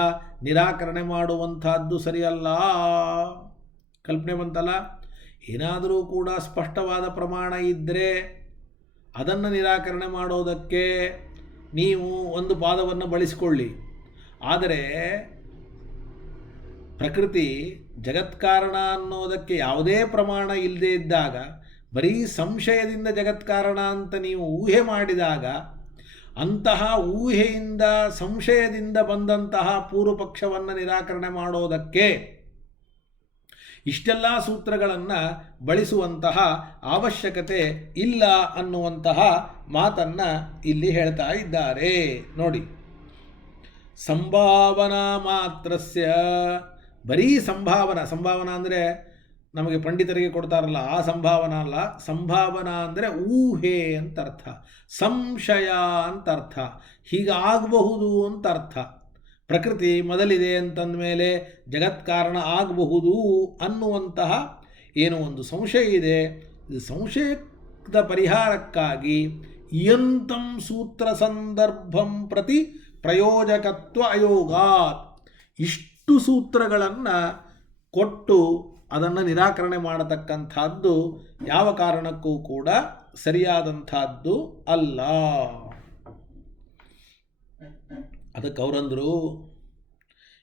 ನಿರಾಕರಣೆ ಮಾಡುವಂಥದ್ದು ಸರಿಯಲ್ಲ. ಕಲ್ಪನೆ ಬಂತಲ್ಲ? ಏನಾದರೂ ಕೂಡ ಸ್ಪಷ್ಟವಾದ ಪ್ರಮಾಣ ಇದ್ದರೆ ಅದನ್ನು ನಿರಾಕರಣೆ ಮಾಡೋದಕ್ಕೆ ನೀವು ಒಂದು ಪಾದವನ್ನು ಬಳಸಿಕೊಳ್ಳಿ. ಆದರೆ ಪ್ರಕೃತಿ ಜಗತ್ಕಾರಣ ಅನ್ನೋದಕ್ಕೆ ಯಾವುದೇ ಪ್ರಮಾಣ ಇಲ್ಲದೇ ಇದ್ದಾಗ, ಬರೀ ಸಂಶಯದಿಂದ ಜಗತ್ಕಾರಣ ಅಂತ ನೀವು ಊಹೆ ಮಾಡಿದಾಗ, ಅಂತಹ ಊಹೆಯಿಂದ ಸಂಶಯದಿಂದ ಬಂದಂತಹ ಪೂರ್ವಪಕ್ಷವನ್ನು ನಿರಾಕರಣೆ ಮಾಡೋದಕ್ಕೆ ಇಷ್ಟೆಲ್ಲ ಸೂತ್ರಗಳನ್ನು ಬಳಸುವಂತಹ ಅವಶ್ಯಕತೆ ಇಲ್ಲ ಅನ್ನುವಂತಹ ಮಾತನ್ನು ಇಲ್ಲಿ ಹೇಳ್ತಾ ಇದ್ದಾರೆ ನೋಡಿ. ಸಂಭಾವನಾ ಮಾತ್ರಸ್ಯ, ಬರೀ ಸಂಭಾವನಾ ಅಂದರೆ ನಮಗೆ ಪಂಡಿತರಿಗೆ ಕೊಡ್ತಾರಲ್ಲ ಆ ಸಂಭಾವನಾ ಅಲ್ಲ. ಸಂಭಾವನಾ ಅಂದರೆ ಊಹೆ ಅಂತ ಅರ್ಥ, ಸಂಶಯ ಅಂತ ಅರ್ಥ, ಹೀಗಾಗಬಹುದು ಅಂತ ಅರ್ಥ. ಪ್ರಕೃತಿ ಮೊದಲಿದೆ ಅಂತಂದಮೇಲೆ ಜಗತ್ಕಾರಣ ಆಗಬಹುದು ಅನ್ನುವಂತಹ ಏನೋ ಒಂದು ಸಂಶಯ ಇದೆ. ಇದು ಸಂಶಯದ ಪರಿಹಾರಕ್ಕಾಗಿ ಇಯಂತಂ ಸೂತ್ರ ಸಂದರ್ಭಂ ಪ್ರತಿ ಪ್ರಯೋಜಕತ್ವ ಅಯೋಗಾತ್, ಇಷ್ಟು ಸೂತ್ರಗಳನ್ನು ಕೊಟ್ಟು ಅದನ್ನು ನಿರಾಕರಣೆ ಮಾಡತಕ್ಕಂಥದ್ದು ಯಾವ ಕಾರಣಕ್ಕೂ ಕೂಡ ಸರಿಯಾದಂಥದ್ದು ಅಲ್ಲ. ಅದಕ್ಕೆ ಅವರಂದರು,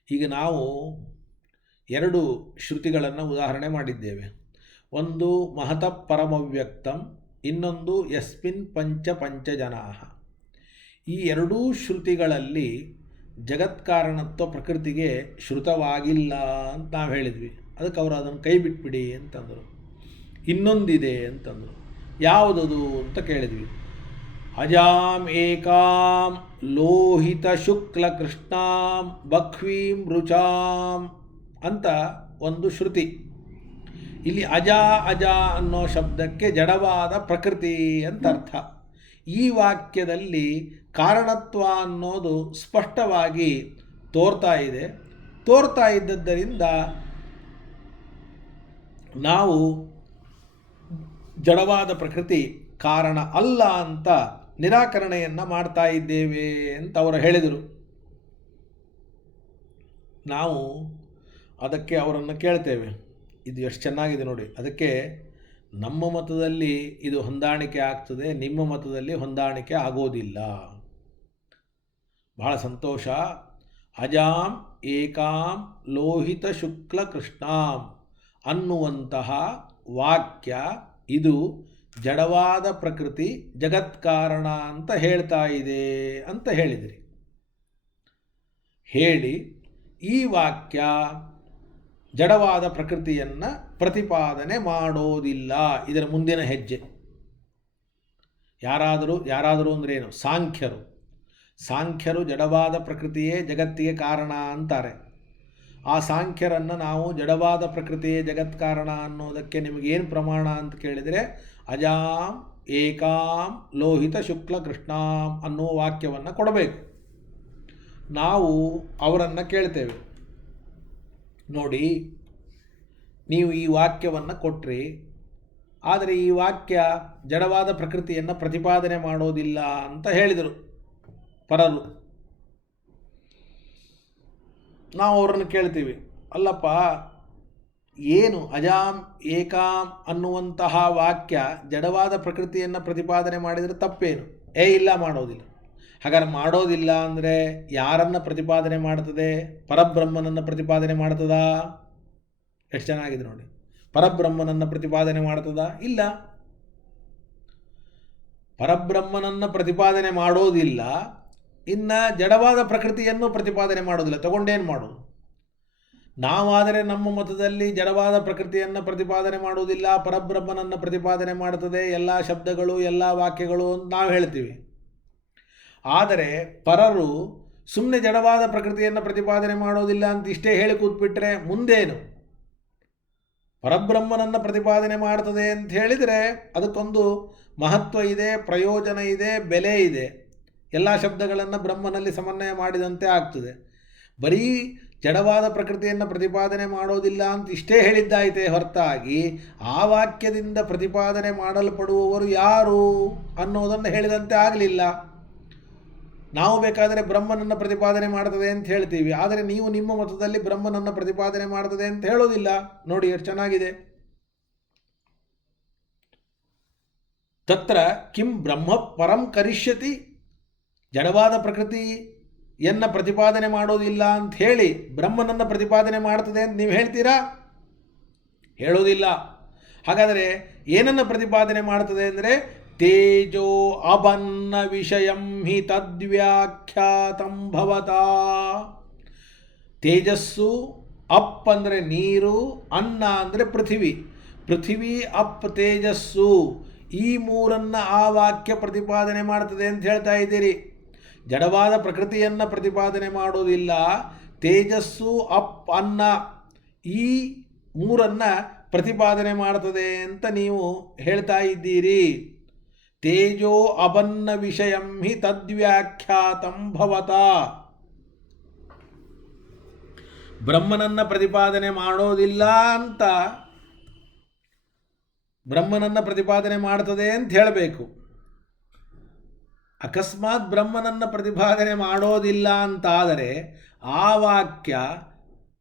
ಈಗ ನಾವು 2 ಶ್ರುತಿಗಳನ್ನು ಉದಾಹರಣೆ ಮಾಡಿದ್ದೇವೆ. ಒಂದು ಮಹತಃ ಪರಮವ್ಯಕ್ತಂ, ಇನ್ನೊಂದು ಯಸ್ಮಿನ್ ಪಂಚಜನಾಃ. ಈ 2 ಶ್ರುತಿಗಳಲ್ಲಿ ಜಗತ್ಕಾರಣತ್ವ ಪ್ರಕೃತಿಗೆ ಶ್ರುತವಾಗಿಲ್ಲ ಅಂತ ನಾವು ಹೇಳಿದ್ವಿ. ಅದಕ್ಕೆ ಅವರು ಅದನ್ನು ಕೈ ಬಿಟ್ಬಿಡಿ ಅಂತಂದರು. ಇನ್ನೊಂದಿದೆ ಅಂತಂದರು. ಯಾವುದದು ಅಂತ ಕೇಳಿದ್ವಿ. ಅಜಾಂ ಏಕಾಂ ಲೋಹಿತ ಶುಕ್ಲ ಕೃಷ್ಣಾಂ ಬಖ್ವೀಂ ರುಚಾಂ ಅಂತ ಒಂದು ಶ್ರುತಿ. ಇಲ್ಲಿ ಅಜ ಅನ್ನೋ ಶಬ್ದಕ್ಕೆ ಜಡವಾದ ಪ್ರಕೃತಿ ಅಂತ ಅರ್ಥ. ಈ ವಾಕ್ಯದಲ್ಲಿ ಕಾರಣತ್ವ ಅನ್ನೋದು ಸ್ಪಷ್ಟವಾಗಿ ತೋರ್ತಾ ಇದ್ದದ್ದರಿಂದ ನಾವು ಜಡವಾದ ಪ್ರಕೃತಿ ಕಾರಣ ಅಲ್ಲ ಅಂತ ನಿರಾಕರಣೆಯನ್ನು ಮಾಡ್ತಾ ಇದ್ದೇವೆ ಅಂತ ಅವರು ಹೇಳಿದರು. ನಾವು ಅದಕ್ಕೆ ಅವರನ್ನು ಕೇಳ್ತೇವೆ, ಇದು ಎಷ್ಟು ಚೆನ್ನಾಗಿದೆ ನೋಡಿ. ಅದಕ್ಕೆ ನಮ್ಮ ಮತದಲ್ಲಿ ಇದು ಹೊಂದಾಣಿಕೆ ಆಗ್ತದೆ, ನಿಮ್ಮ ಮತದಲ್ಲಿ ಹೊಂದಾಣಿಕೆ ಆಗೋದಿಲ್ಲ. ಬಹಳ ಸಂತೋಷ. ಅಜಾಂ ಏಕಾಂ ಲೋಹಿತ ಶುಕ್ಲ ಕೃಷ್ಣಾಂ ಅನ್ನುವಂತಹ ವಾಕ್ಯ ಇದು ಜಡವಾದ ಪ್ರಕೃತಿ ಜಗತ್ಕಾರಣ ಅಂತ ಹೇಳ್ತಾ ಇದೆ ಅಂತ ಹೇಳಿದಿರಿ. ಹೇಳಿ ಈ ವಾಕ್ಯ ಜಡವಾದ ಪ್ರಕೃತಿಯನ್ನು ಪ್ರತಿಪಾದನೆ ಮಾಡೋದಿಲ್ಲ. ಇದರ ಮುಂದಿನ ಹೆಜ್ಜೆ ಯಾರಾದರೂ ಅಂದ್ರೇನು? ಸಾಂಖ್ಯರು ಜಡವಾದ ಪ್ರಕೃತಿಯೇ ಜಗತ್ತಿಗೆ ಕಾರಣ ಅಂತಾರೆ. ಆ ಸಾಂಖ್ಯರನ್ನು ನಾವು ಜಡವಾದ ಪ್ರಕೃತಿಯೇ ಜಗತ್ಕಾರಣ ಅನ್ನೋದಕ್ಕೆ ನಿಮಗೇನು ಪ್ರಮಾಣ ಅಂತ ಕೇಳಿದರೆ ಅಜಾಂ ಏಕಾಂ ಲೋಹಿತ ಶುಕ್ಲ ಕೃಷ್ಣಾಂ ಅನ್ನೋ ವಾಕ್ಯವನ್ನು ಕೊಡಬೇಕು. ನಾವು ಅವರನ್ನು ಕೇಳ್ತೇವೆ, ನೋಡಿ ನೀವು ಈ ವಾಕ್ಯವನ್ನು ಕೊಟ್ರಿ, ಆದರೆ ಈ ವಾಕ್ಯ ಜಡವಾದ ಪ್ರಕೃತಿಯನ್ನು ಪ್ರತಿಪಾದನೆ ಮಾಡೋದಿಲ್ಲ ಅಂತ ಹೇಳಿದರು ಪರರು. ನಾವು ಅವರನ್ನು ಕೇಳ್ತೀವಿ, ಅಲ್ಲಪ್ಪ ಏನು ಅಜಾಂ ಏಕಾಂ ಅನ್ನುವಂತಹ ವಾಕ್ಯ ಜಡವಾದ ಪ್ರಕೃತಿಯನ್ನು ಪ್ರತಿಪಾದನೆ ಮಾಡಿದರೆ ತಪ್ಪೇನು? ಇಲ್ಲ, ಮಾಡೋದಿಲ್ಲ. ಹಾಗಾದ್ರೆ ಮಾಡೋದಿಲ್ಲ ಅಂದರೆ ಯಾರನ್ನು ಪ್ರತಿಪಾದನೆ ಮಾಡ್ತದೆ? ಪರಬ್ರಹ್ಮನನ್ನು ಪ್ರತಿಪಾದನೆ ಮಾಡ್ತದಾ? ಎಷ್ಟು ಚೆನ್ನಾಗಿದೆ ನೋಡಿ. ಪರಬ್ರಹ್ಮನನ್ನು ಪ್ರತಿಪಾದನೆ ಮಾಡ್ತದಾ? ಇಲ್ಲ. ಪರಬ್ರಹ್ಮನನ್ನು ಪ್ರತಿಪಾದನೆ ಮಾಡೋದಿಲ್ಲ, ಇನ್ನು ಜಡವಾದ ಪ್ರಕೃತಿಯನ್ನು ಪ್ರತಿಪಾದನೆ ಮಾಡೋದಿಲ್ಲ. ತಗೊಂಡೇನು ಮಾಡೋದು? ನಾವಾದರೆ ನಮ್ಮ ಮತದಲ್ಲಿ ಜಡವಾದ ಪ್ರಕೃತಿಯನ್ನು ಪ್ರತಿಪಾದನೆ ಮಾಡುವುದಿಲ್ಲ, ಪರಬ್ರಹ್ಮನನ್ನು ಪ್ರತಿಪಾದನೆ ಮಾಡ್ತದೆ ಎಲ್ಲ ಶಬ್ದಗಳು ಎಲ್ಲ ವಾಕ್ಯಗಳು ಅಂತ ನಾವು ಹೇಳ್ತೀವಿ. ಆದರೆ ಪರರು ಸುಮ್ಮನೆ ಜಡವಾದ ಪ್ರಕೃತಿಯನ್ನು ಪ್ರತಿಪಾದನೆ ಮಾಡೋದಿಲ್ಲ ಅಂತ ಇಷ್ಟೇ ಹೇಳಿ ಕೂತ್ಬಿಟ್ರೆ ಮುಂದೇನು? ಪರಬ್ರಹ್ಮನನ್ನು ಪ್ರತಿಪಾದನೆ ಮಾಡ್ತದೆ ಅಂತ ಹೇಳಿದರೆ ಅದಕ್ಕೊಂದು ಮಹತ್ವ ಇದೆ, ಪ್ರಯೋಜನ ಇದೆ, ಬೆಲೆ ಇದೆ. ಎಲ್ಲ ಶಬ್ದಗಳನ್ನು ಬ್ರಹ್ಮನಲ್ಲಿ ಸಮನ್ವಯ ಮಾಡಿದಂತೆ ಆಗ್ತದೆ. ಬರೀ ಜಡವಾದ ಪ್ರಕೃತಿಯನ್ನು ಪ್ರತಿಪಾದನೆ ಮಾಡೋದಿಲ್ಲ ಅಂತ ಇಷ್ಟೇ ಹೇಳಿದ್ದಾಯಿತೇ ಹೊರತಾಗಿ ಆ ವಾಕ್ಯದಿಂದ ಪ್ರತಿಪಾದನೆ ಮಾಡಲ್ಪಡುವವರು ಯಾರು ಅನ್ನೋದನ್ನು ಹೇಳಿದಂತೆ ಆಗಲಿಲ್ಲ. ನಾವು ಬೇಕಾದರೆ ಬ್ರಹ್ಮನನ್ನು ಪ್ರತಿಪಾದನೆ ಮಾಡ್ತದೆ ಅಂತ ಹೇಳ್ತೀವಿ, ಆದರೆ ನೀವು ನಿಮ್ಮ ಮತದಲ್ಲಿ ಬ್ರಹ್ಮನನ್ನು ಪ್ರತಿಪಾದನೆ ಮಾಡ್ತದೆ ಅಂತ ಹೇಳೋದಿಲ್ಲ. ನೋಡಿ ಎಷ್ಟು ಚೆನ್ನಾಗಿದೆ. ತತ್ರ ಕಿಂ ಬ್ರಹ್ಮ ಪರಂ ಕರಿಷ್ಯತಿ, ಜಡವಾದ ಪ್ರಕೃತಿಯನ್ನು ಪ್ರತಿಪಾದನೆ ಮಾಡೋದಿಲ್ಲ ಅಂತ ಹೇಳಿ ಬ್ರಹ್ಮನನ್ನು ಪ್ರತಿಪಾದನೆ ಮಾಡ್ತದೆ ಅಂತ ನೀವು ಹೇಳ್ತೀರಾ? ಹೇಳೋದಿಲ್ಲ. ಹಾಗಾದರೆ ಏನನ್ನು ಪ್ರತಿಪಾದನೆ ಮಾಡ್ತದೆ ಅಂದರೆ ತೇಜೋ ಅಬನ್ನ ವಿಷಯಂ ಹಿ ತದ್ವ್ಯಾಖ್ಯಾತಂ ಭವತಾ. ತೇಜಸ್ಸು, ಅಪ್ ಅಂದರೆ ನೀರು, ಅನ್ನ ಅಂದರೆ ಪೃಥಿವಿ. ಪೃಥಿವಿ, ಅಪ್, ತೇಜಸ್ಸು ಈ ಮೂರನ್ನು ಆ ವಾಕ್ಯ ಪ್ರತಿಪಾದನೆ ಮಾಡ್ತದೆ ಅಂತ ಹೇಳ್ತಾ ಇದ್ದೀರಿ. ಜಡವಾದ ಪ್ರಕೃತಿಯನ್ನು ಪ್ರತಿಪಾದನೆ ಮಾಡೋದಿಲ್ಲ, ತೇಜಸ್ಸು, ಅಪ್, ಅನ್ನ ಈ ಮೂರನ್ನು ಪ್ರತಿಪಾದನೆ ಮಾಡ್ತದೆ ಅಂತ ನೀವು ಹೇಳ್ತಾ ಇದ್ದೀರಿ. ತೇಜೋ ಅಬನ್ನ ವಿಷಯಂ ಹಿ ತದ್ವ್ಯಾಖ್ಯಾತಂ ಭವತಾ. ಬ್ರಹ್ಮನನ್ನು ಪ್ರತಿಪಾದನೆ ಮಾಡೋದಿಲ್ಲ ಅಂತ ಬ್ರಹ್ಮನನ್ನು ಪ್ರತಿಪಾದನೆ ಮಾಡ್ತದೆ ಅಂತ ಹೇಳಬೇಕು. ಅಕಸ್ಮಾತ್ ಬ್ರಹ್ಮನನ್ನು ಪ್ರತಿಪಾದನೆ ಮಾಡೋದಿಲ್ಲ ಅಂತಾದರೆ ಆ ವಾಕ್ಯ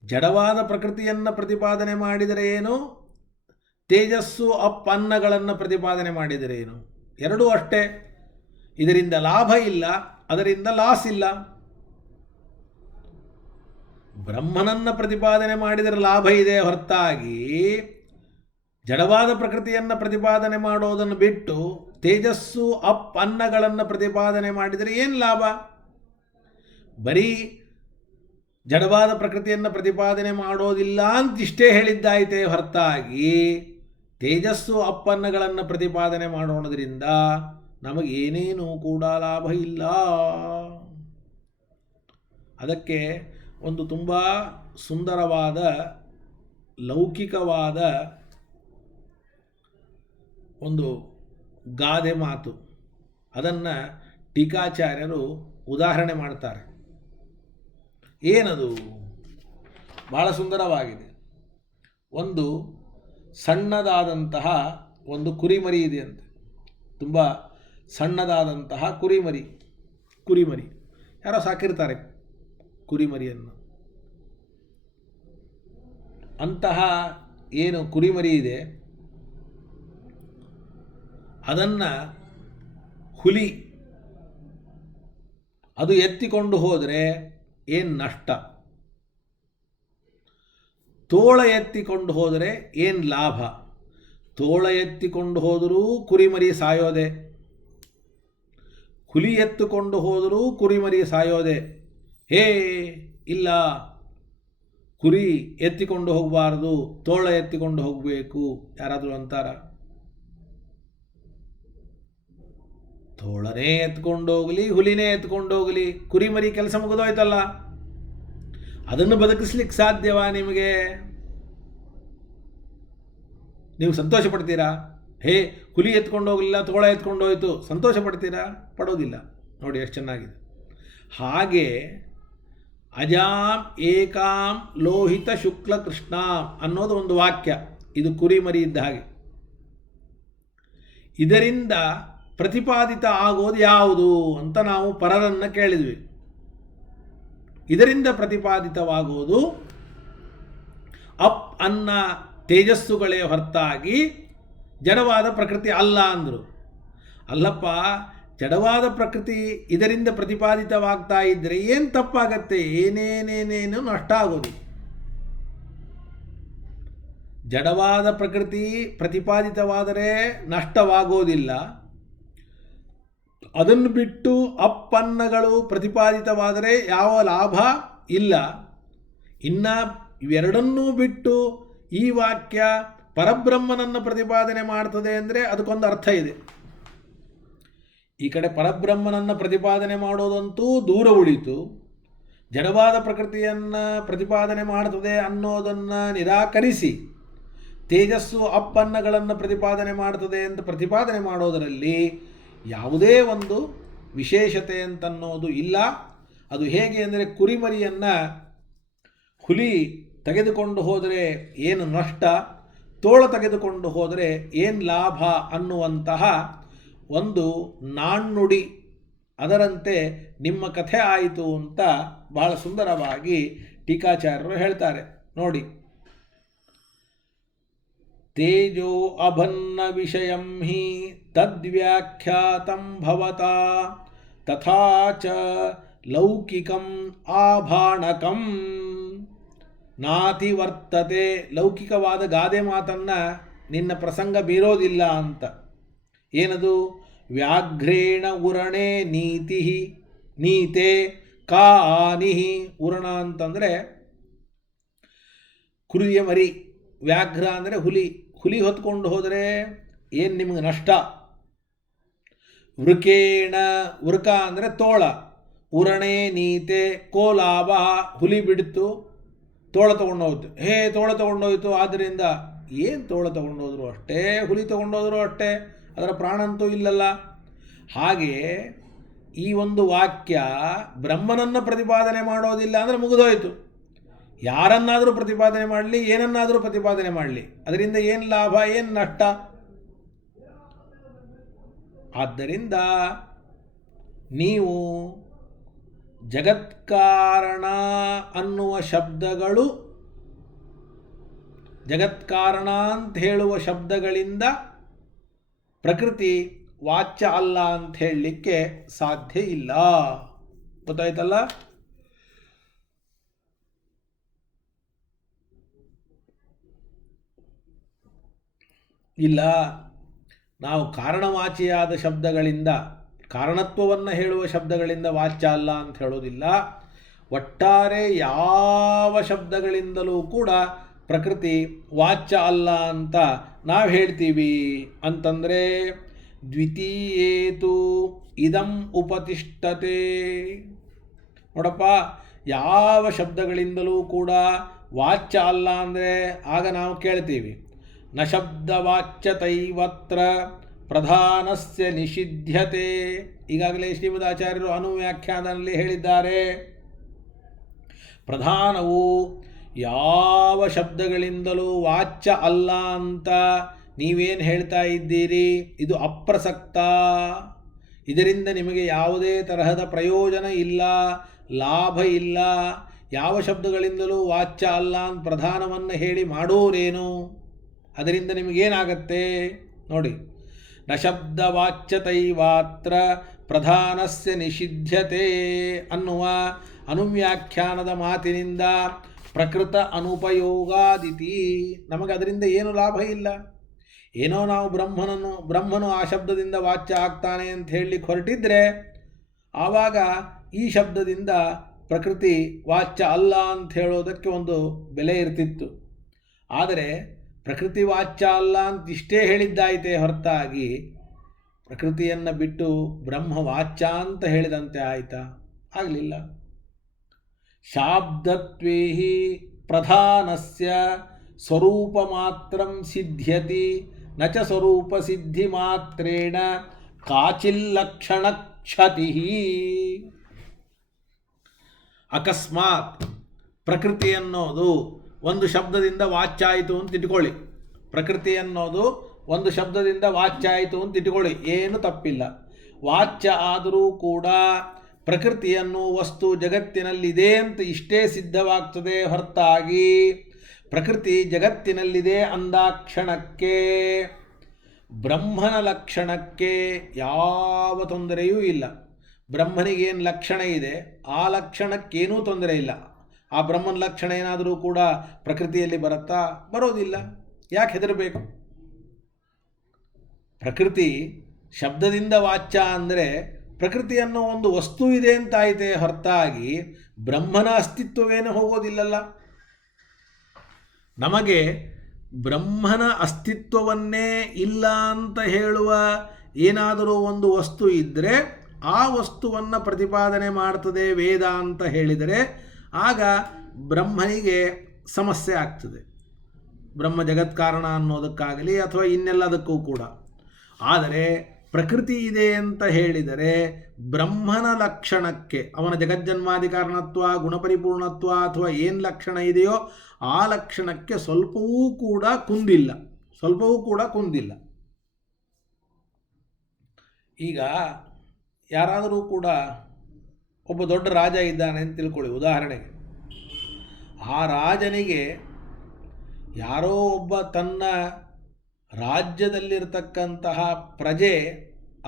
ಜಡವಾದ ಪ್ರಕೃತಿಯನ್ನು ಪ್ರತಿಪಾದನೆ ಮಾಡಿದರೆ ಏನು, ತೇಜಸ್ಸು ಅಪ್ ಅನ್ನಗಳನ್ನು ಪ್ರತಿಪಾದನೆ ಮಾಡಿದರೆ ಏನು? ಎರಡೂ ಅಷ್ಟೇ. ಇದರಿಂದ ಲಾಭ ಇಲ್ಲ, ಅದರಿಂದ ಲಾಸ್ ಇಲ್ಲ. ಬ್ರಹ್ಮನನ್ನು ಪ್ರತಿಪಾದನೆ ಮಾಡಿದರೆ ಲಾಭ ಇದೆ ಹೊರತಾಗಿ ಜಡವಾದ ಪ್ರಕೃತಿಯನ್ನು ಪ್ರತಿಪಾದನೆ ಮಾಡೋದನ್ನು ಬಿಟ್ಟು ತೇಜಸ್ಸು ಅಪ್ ಅನ್ನಗಳನ್ನು ಪ್ರತಿಪಾದನೆ ಮಾಡಿದರೆ ಏನು ಲಾಭ? ಬರೀ ಜಡವಾದ ಪ್ರಕೃತಿಯನ್ನು ಪ್ರತಿಪಾದನೆ ಮಾಡೋದಿಲ್ಲ ಅಂತಿಷ್ಟೇ ಹೇಳಿದ್ದಾಯಿತೇ ಹೊರತಾಗಿ ತೇಜಸ್ಸು ಅಪ್ಪನ್ನಗಳನ್ನು ಪ್ರತಿಪಾದನೆ ಮಾಡೋದ್ರಿಂದ ನಮಗೇನೇನೂ ಕೂಡ ಲಾಭ ಇಲ್ಲ. ಅದಕ್ಕೆ ಒಂದು ತುಂಬ ಸುಂದರವಾದ ಲೌಕಿಕವಾದ ಒಂದು ಗಾದೆ ಮಾತು, ಅದನ್ನು ಟೀಕಾಚಾರ್ಯರು ಉದಾಹರಣೆ ಮಾಡ್ತಾರೆ. ಏನದು? ಭಾಳ ಸುಂದರವಾಗಿದೆ. ಒಂದು ಸಣ್ಣದಾದಂತಹ ಒಂದು ಕುರಿಮರಿ ಇದೆ ಅಂತೆ. ತುಂಬ ಸಣ್ಣದಾದಂತಹ ಕುರಿಮರಿ ಯಾರೋ ಸಾಕಿರ್ತಾರೆ ಕುರಿಮರಿಯನ್ನು. ಅಂತಹ ಏನು ಕುರಿಮರಿ ಇದೆ ಅದನ್ನು ಹುಲಿ ಅದು ಎತ್ತಿಕೊಂಡು ಹೋದರೆ ಏನು ನಷ್ಟ, ತೋಳ ಎತ್ತಿಕೊಂಡು ಹೋದರೆ ಏನು ಲಾಭ? ತೋಳ ಎತ್ತಿಕೊಂಡು ಹೋದರೂ ಕುರಿಮರಿ ಸಾಯೋದೆ, ಹುಲಿ ಎತ್ತುಕೊಂಡು ಹೋದರೂ ಕುರಿಮರಿ ಸಾಯೋದೆ. ಹೇ ಇಲ್ಲ, ಕುರಿ ಎತ್ತಿಕೊಂಡು ಹೋಗಬಾರ್ದು, ತೋಳ ಎತ್ತಿಕೊಂಡು ಹೋಗಬೇಕು ಯಾರಾದರೂ ಅಂತಾರ? ತೋಳನೇ ಎತ್ಕೊಂಡು ಹೋಗಲಿ, ಹುಲಿನೇ ಎತ್ಕೊಂಡು ಹೋಗಲಿ, ಕುರಿಮರಿ ಕೆಲಸ ಮುಗಿದೋಯ್ತಲ್ಲ. ಅದನ್ನು ಬದುಕಿಸ್ಲಿಕ್ಕೆ ಸಾಧ್ಯವಾ ನಿಮಗೆ? ನೀವು ಸಂತೋಷ ಪಡ್ತೀರಾ? ಹೇ ಹುಲಿ ಎತ್ಕೊಂಡು ಹೋಗಲಿಲ್ಲ, ತೋಳ ಎತ್ಕೊಂಡು ಹೋಯಿತು, ಸಂತೋಷ ಪಡ್ತೀರಾ? ಪಡೋದಿಲ್ಲ. ನೋಡಿ ಎಷ್ಟು ಚೆನ್ನಾಗಿದೆ. ಹಾಗೆ ಅಜಾಂ ಏಕಾಂ ಲೋಹಿತ ಶುಕ್ಲ ಕೃಷ್ಣ ಅನ್ನೋದು ಒಂದು ವಾಕ್ಯ. ಇದು ಕುರಿಮರಿ ಇದ್ದ ಹಾಗೆ. ಇದರಿಂದ ಪ್ರತಿಪಾದಿತ ಆಗೋದು ಯಾವುದು ಅಂತ ನಾವು ಪರರನ್ನು ಕೇಳಿದ್ವಿ. ಇದರಿಂದ ಪ್ರತಿಪಾದಿತವಾಗುವುದು ಅಪ್ ಅನ್ನ ತೇಜಸ್ಸುಗಳೇ ಹೊರತಾಗಿ ಜಡವಾದ ಪ್ರಕೃತಿ ಅಲ್ಲ ಅಂದರು. ಅಲ್ಲಪ್ಪ, ಜಡವಾದ ಪ್ರಕೃತಿ ಇದರಿಂದ ಪ್ರತಿಪಾದಿತವಾಗ್ತಾ ಇದ್ದರೆ ಏನು ತಪ್ಪಾಗತ್ತೆ? ಏನೇನೇನೇನು ನಷ್ಟ ಆಗೋದು. ಜಡವಾದ ಪ್ರಕೃತಿ ಪ್ರತಿಪಾದಿತವಾದರೆ ನಷ್ಟವಾಗೋದಿಲ್ಲ. ಅದನ್ನು ಬಿಟ್ಟು ಅಪ್ಪನ್ನಗಳು ಪ್ರತಿಪಾದಿತವಾದರೆ ಯಾವ ಲಾಭ ಇಲ್ಲ. ಇನ್ನು ಇವೆರಡನ್ನೂ ಬಿಟ್ಟು ಈ ವಾಕ್ಯ ಪರಬ್ರಹ್ಮನನ್ನು ಪ್ರತಿಪಾದನೆ ಮಾಡ್ತದೆ ಅಂದರೆ ಅದಕ್ಕೊಂದು ಅರ್ಥ ಇದೆ. ಈ ಕಡೆ ಪರಬ್ರಹ್ಮನನ್ನು ಪ್ರತಿಪಾದನೆ ಮಾಡೋದಂತೂ ದೂರ ಉಳಿತು. ಜಡವಾದ ಪ್ರಕೃತಿಯನ್ನು ಪ್ರತಿಪಾದನೆ ಮಾಡ್ತದೆ ಅನ್ನೋದನ್ನು ನಿರಾಕರಿಸಿ ತೇಜಸ್ಸು ಅಪ್ಪನ್ನಗಳನ್ನು ಪ್ರತಿಪಾದನೆ ಮಾಡ್ತದೆ ಅಂತ ಪ್ರತಿಪಾದನೆ ಮಾಡೋದರಲ್ಲಿ ಯಾವುದೇ ಒಂದು ವಿಶೇಷತೆ ಅಂತನ್ನೋದು ಇಲ್ಲ. ಅದು ಹೇಗೆ ಅಂದರೆ, ಕುರಿಮರಿಯನ್ನು ಹುಲಿ ತೆಗೆದುಕೊಂಡು ಹೋದರೆ ಏನು ನಷ್ಟ, ತೋಳ ತೆಗೆದುಕೊಂಡು ಹೋದರೆ ಏನು ಲಾಭ ಅನ್ನುವಂತಹ ಒಂದು ನಾಣ್ಣುಡಿ. ಅದರಂತೆ ನಿಮ್ಮ ಕಥೆ ಆಯಿತು ಅಂತ ಬಹಳ ಸುಂದರವಾಗಿ ಟೀಕಾಚಾರ್ಯರು ಹೇಳ್ತಾರೆ. ನೋಡಿ, ತೇಜೋ ಅಭನ್ನ ವಿಷಯಂ ಹಿ ತದ್ವ್ಯಾಖ್ಯಾತಂ ಭವತಾ ತಥಾ ಚ ಲೌಕಿಕಂ ಆಭಾಣಕಂ ನಾತಿ ವರ್ತತೆ. ಲೌಕಿಕವಾದ ಗಾದೆ ಮಾತನ್ನು ನಿನ್ನ ಪ್ರಸಂಗ ಬೀರೋದಿಲ್ಲ ಅಂತ. ಏನದು? ವ್ಯಾಘ್ರೇಣ ಉರಣೆ ನೀತಿ ನೀತೆ ಕಾ ಆನಿಹಿ. ಉರಣ ಅಂತಂದರೆ ಕುರಿಯ ಮರಿ, ವ್ಯಾಘ್ರ ಅಂದರೆ ಹುಲಿ. ಹುಲಿ ಹೊತ್ಕೊಂಡು ಹೋದರೆ ಏನು ನಿಮಗೆ ನಷ್ಟ? ವೃಕೇಣ, ವೃಕ ಅಂದರೆ ತೋಳ. ಉರಣೆ ನೀತೆ ಕೋ ಲಾಭ. ಹುಲಿ ಬಿಡ್ತು, ತೋಳ ತೊಗೊಂಡೋಯ್ತು. ಹೇ ತೋಳ ತೊಗೊಂಡೋಯ್ತು, ಆದ್ದರಿಂದ ಏನು ತೋಳ ತೊಗೊಂಡೋದ್ರು ಅಷ್ಟೇ, ಹುಲಿ ತೊಗೊಂಡೋದ್ರು ಅಷ್ಟೇ, ಅದರ ಪ್ರಾಣ ಅಂತೂ ಇಲ್ಲಲ್ಲ. ಹಾಗೆ ಈ ಒಂದು ವಾಕ್ಯ ಬ್ರಹ್ಮನನ್ನು ಪ್ರತಿಪಾದನೆ ಮಾಡೋದಿಲ್ಲ ಅಂದರೆ ಮುಗಿದೋಯ್ತು. ಯಾರನ್ನಾದರೂ ಪ್ರತಿಪಾದನೆ ಮಾಡಲಿ, ಏನನ್ನಾದರೂ ಪ್ರತಿಪಾದನೆ ಮಾಡಲಿ, ಅದರಿಂದ ಏನು ಲಾಭ, ಏನು ನಷ್ಟ? ಆದ್ದರಿಂದ ನೀವು ಜಗತ್ಕಾರಣ ಅನ್ನುವ ಶಬ್ದಗಳು, ಜಗತ್ಕಾರಣ ಅಂತ ಹೇಳುವ ಶಬ್ದಗಳಿಂದ ಪ್ರಕೃತಿ ವಾಚ್ಯ ಅಲ್ಲ ಅಂತ ಹೇಳಲಿಕ್ಕೆ ಸಾಧ್ಯ ಇಲ್ಲ. ಗೊತ್ತಾಯ್ತಲ್ಲ? ಇಲ್ಲ, ನಾವು ಕಾರಣವಾಚಿಯಾದ ಶಬ್ದಗಳಿಂದ, ಕಾರಣತ್ವವನ್ನು ಹೇಳುವ ಶಬ್ದಗಳಿಂದ ವಾಚ್ಯ ಅಲ್ಲ ಅಂತ ಹೇಳೋದಿಲ್ಲ. ಒಟ್ಟಾರೆ ಯಾವ ಶಬ್ದಗಳಿಂದಲೂ ಕೂಡ ಪ್ರಕೃತಿ ವಾಚ್ಯ ಅಲ್ಲ ಅಂತ ನಾವು ಹೇಳ್ತೀವಿ. ಅಂತಂದರೆ ದ್ವಿತೀಯೇತು ಇದಂ ಉಪತಿಷ್ಠತೆ. ನೋಡಪ್ಪ, ಯಾವ ಶಬ್ದಗಳಿಂದಲೂ ಕೂಡ ವಾಚ್ಯ ಅಲ್ಲ ಅಂದರೆ ಆಗ ನಾವು ಕೇಳ್ತೀವಿ, ನ ಶಬ್ದವಾಚ್ಯತೈವತ್ರ ಪ್ರಧಾನಸ್ಯ ನಿಷಿಧ್ಯತೆ. ಈಗಾಗಲೇ ಶ್ರೀಮದಾಚಾರ್ಯರು ಅನುವ್ಯಾಖ್ಯಾನದಲ್ಲಿ ಹೇಳಿದ್ದಾರೆ, ಪ್ರಧಾನವು ಯಾವ ಶಬ್ದಗಳಿಂದಲೂ ವಾಚ್ಯ ಅಲ್ಲ ಅಂತ ನೀವೇನು ಹೇಳ್ತಾ ಇದ್ದೀರಿ, ಇದು ಅಪ್ರಸಕ್ತ. ಇದರಿಂದ ನಿಮಗೆ ಯಾವುದೇ ತರಹದ ಪ್ರಯೋಜನ ಇಲ್ಲ, ಲಾಭ ಇಲ್ಲ. ಯಾವ ಶಬ್ದಗಳಿಂದಲೂ ವಾಚ್ಯ ಅಲ್ಲ ಅಂತ ಪ್ರಧಾನವನ್ನು ಹೇಳಿ ಮಾಡೋರೇನು? ಅದರಿಂದ ನಿಮಗೇನಾಗತ್ತೆ ನೋಡಿ, ನ ಶಬ್ದವಾಚ್ಯತೈವಾತ್ರ ಪ್ರಧಾನಸ್ಯ ನಿಷಿಧ್ಯತೆ ಅನ್ನುವ ಅನುವ್ಯಾಖ್ಯಾನದ ಮಾತಿನಿಂದ ಪ್ರಕೃತ ಅನುಪಯೋಗಾದಿತಿ, ನಮಗೆ ಅದರಿಂದ ಏನು ಲಾಭ ಇಲ್ಲ. ಏನೋ ನಾವು ಬ್ರಹ್ಮನು ಆ ಶಬ್ದದಿಂದ ವಾಚ್ಯ ಆಗ್ತಾನೆ ಅಂತ ಹೇಳಲಿಕ್ಕೆ ಹೊರಟಿದ್ರೆ ಆವಾಗ ಈ ಶಬ್ದದಿಂದ ಪ್ರಕೃತಿ ವಾಚ್ಯ ಅಲ್ಲ ಅಂತ ಹೇಳೋದಕ್ಕೆ ಒಂದು ಬೆಲೆ ಇರ್ತಿತ್ತು. ಆದರೆ ಪ್ರಕೃತಿ ವಾಚ್ಯ ಅಲ್ಲ ಅಂತ ಇಷ್ಟೇ ಹೇಳಿದ್ದಾಯಿತೇ ಹೊರತಾಗಿ ಪ್ರಕೃತಿಯನ್ನು ಬಿಟ್ಟು ಬ್ರಹ್ಮ ವಾಚ್ಯ ಅಂತ ಹೇಳಿದಂತೆ ಆಯಿತಾ? ಆಗಲಿಲ್ಲ. ಶಾಬ್ದತ್ವೇ ಹಿ ಪ್ರಧಾನಸ್ಯ ಸ್ವರೂಪ ಮಾತ್ರ ಸಿದ್ಧ್ಯತಿ ನ ಚ ಸ್ವರೂಪ ಸಿದ್ಧಿ ಮಾತ್ರೇಣ ಕಾಚಿಲ್ಲಕ್ಷಣ ಕ್ಷತಿ. ಅಕಸ್ಮಾತ್ ಪ್ರಕೃತಿ ಅನ್ನೋದು ಒಂದು ಶಬ್ದದಿಂದ ವಾಚ್ಯ ಆಯಿತು ಅಂತ ಇಟ್ಕೊಳ್ಳಿ, ಪ್ರಕೃತಿ ಅನ್ನೋದು ಒಂದು ಶಬ್ದದಿಂದ ವಾಚ್ಯ ಆಯಿತು ಅಂತ ಇಟ್ಕೊಳ್ಳಿ, ಏನು ತಪ್ಪಿಲ್ಲ. ವಾಚ್ಯ ಆದರೂ ಕೂಡ ಪ್ರಕೃತಿಯನ್ನು ವಸ್ತು ಜಗತ್ತಿನಲ್ಲಿದೆ ಅಂತ ಇಷ್ಟೇ ಸಿದ್ಧವಾಗ್ತದೆ ಹೊರತಾಗಿ ಪ್ರಕೃತಿ ಜಗತ್ತಿನಲ್ಲಿದೆ ಅಂದಾಕ್ಷಣಕ್ಕೆ ಬ್ರಹ್ಮನ ಲಕ್ಷಣಕ್ಕೆ ಯಾವ ತೊಂದರೆಯೂ ಇಲ್ಲ. ಬ್ರಹ್ಮನಿಗೇನು ಲಕ್ಷಣ ಇದೆ ಆ ಲಕ್ಷಣಕ್ಕೇನೂ ತೊಂದರೆ ಇಲ್ಲ. ಆ ಬ್ರಹ್ಮನ ಲಕ್ಷಣ ಏನಾದರೂ ಕೂಡ ಪ್ರಕೃತಿಯಲ್ಲಿ ಬರುತ್ತಾ? ಬರೋದಿಲ್ಲ. ಯಾಕೆ ಹೆದರಬೇಕು? ಪ್ರಕೃತಿ ಶಬ್ದದಿಂದ ವಾಚ್ಯ ಅಂದರೆ ಪ್ರಕೃತಿ ಅನ್ನೋ ಒಂದು ವಸ್ತು ಇದೆ ಅಂತಾಯಿತೆ ಹೊರತಾಗಿ ಬ್ರಹ್ಮನ ಅಸ್ತಿತ್ವವೇನು ಹೋಗೋದಿಲ್ಲಲ್ಲ. ನಮಗೆ ಬ್ರಹ್ಮನ ಅಸ್ತಿತ್ವವನ್ನೇ ಇಲ್ಲ ಅಂತ ಹೇಳುವ ಏನಾದರೂ ಒಂದು ವಸ್ತು ಇದ್ದರೆ ಆ ವಸ್ತುವನ್ನು ಪ್ರತಿಪಾದನೆ ಮಾಡ್ತದೆ ವೇದ ಅಂತ ಹೇಳಿದರೆ ಆಗ ಬ್ರಹ್ಮನಿಗೆ ಸಮಸ್ಯೆ ಆಗ್ತದೆ. ಬ್ರಹ್ಮ ಜಗತ್ಕಾರಣ ಅನ್ನೋದಕ್ಕಾಗಲಿ ಅಥವಾ ಇನ್ನೆಲ್ಲದಕ್ಕೂ ಕೂಡ. ಆದರೆ ಪ್ರಕೃತಿ ಇದೆ ಅಂತ ಹೇಳಿದರೆ ಬ್ರಹ್ಮನ ಲಕ್ಷಣಕ್ಕೆ, ಅವನ ಜಗಜ್ಜನ್ಮಾದಿ ಕಾರಣತ್ವ, ಗುಣಪರಿಪೂರ್ಣತ್ವ ಅಥವಾ ಏನು ಲಕ್ಷಣ ಇದೆಯೋ ಆ ಲಕ್ಷಣಕ್ಕೆ ಸ್ವಲ್ಪವೂ ಕೂಡ ಕುಂದಿಲ್ಲ. ಈಗ ಯಾರಾದರೂ ಕೂಡ ಒಬ್ಬ ದೊಡ್ಡ ರಾಜ ಇದ್ದಾನೆ ಅಂತ ತಿಳ್ಕೊಳ್ಳಿ ಉದಾಹರಣೆಗೆ. ಆ ರಾಜನಿಗೆ ಯಾರೋ ಒಬ್ಬ ತನ್ನ ರಾಜ್ಯದಲ್ಲಿರ್ತಕ್ಕಂತಹ ಪ್ರಜೆ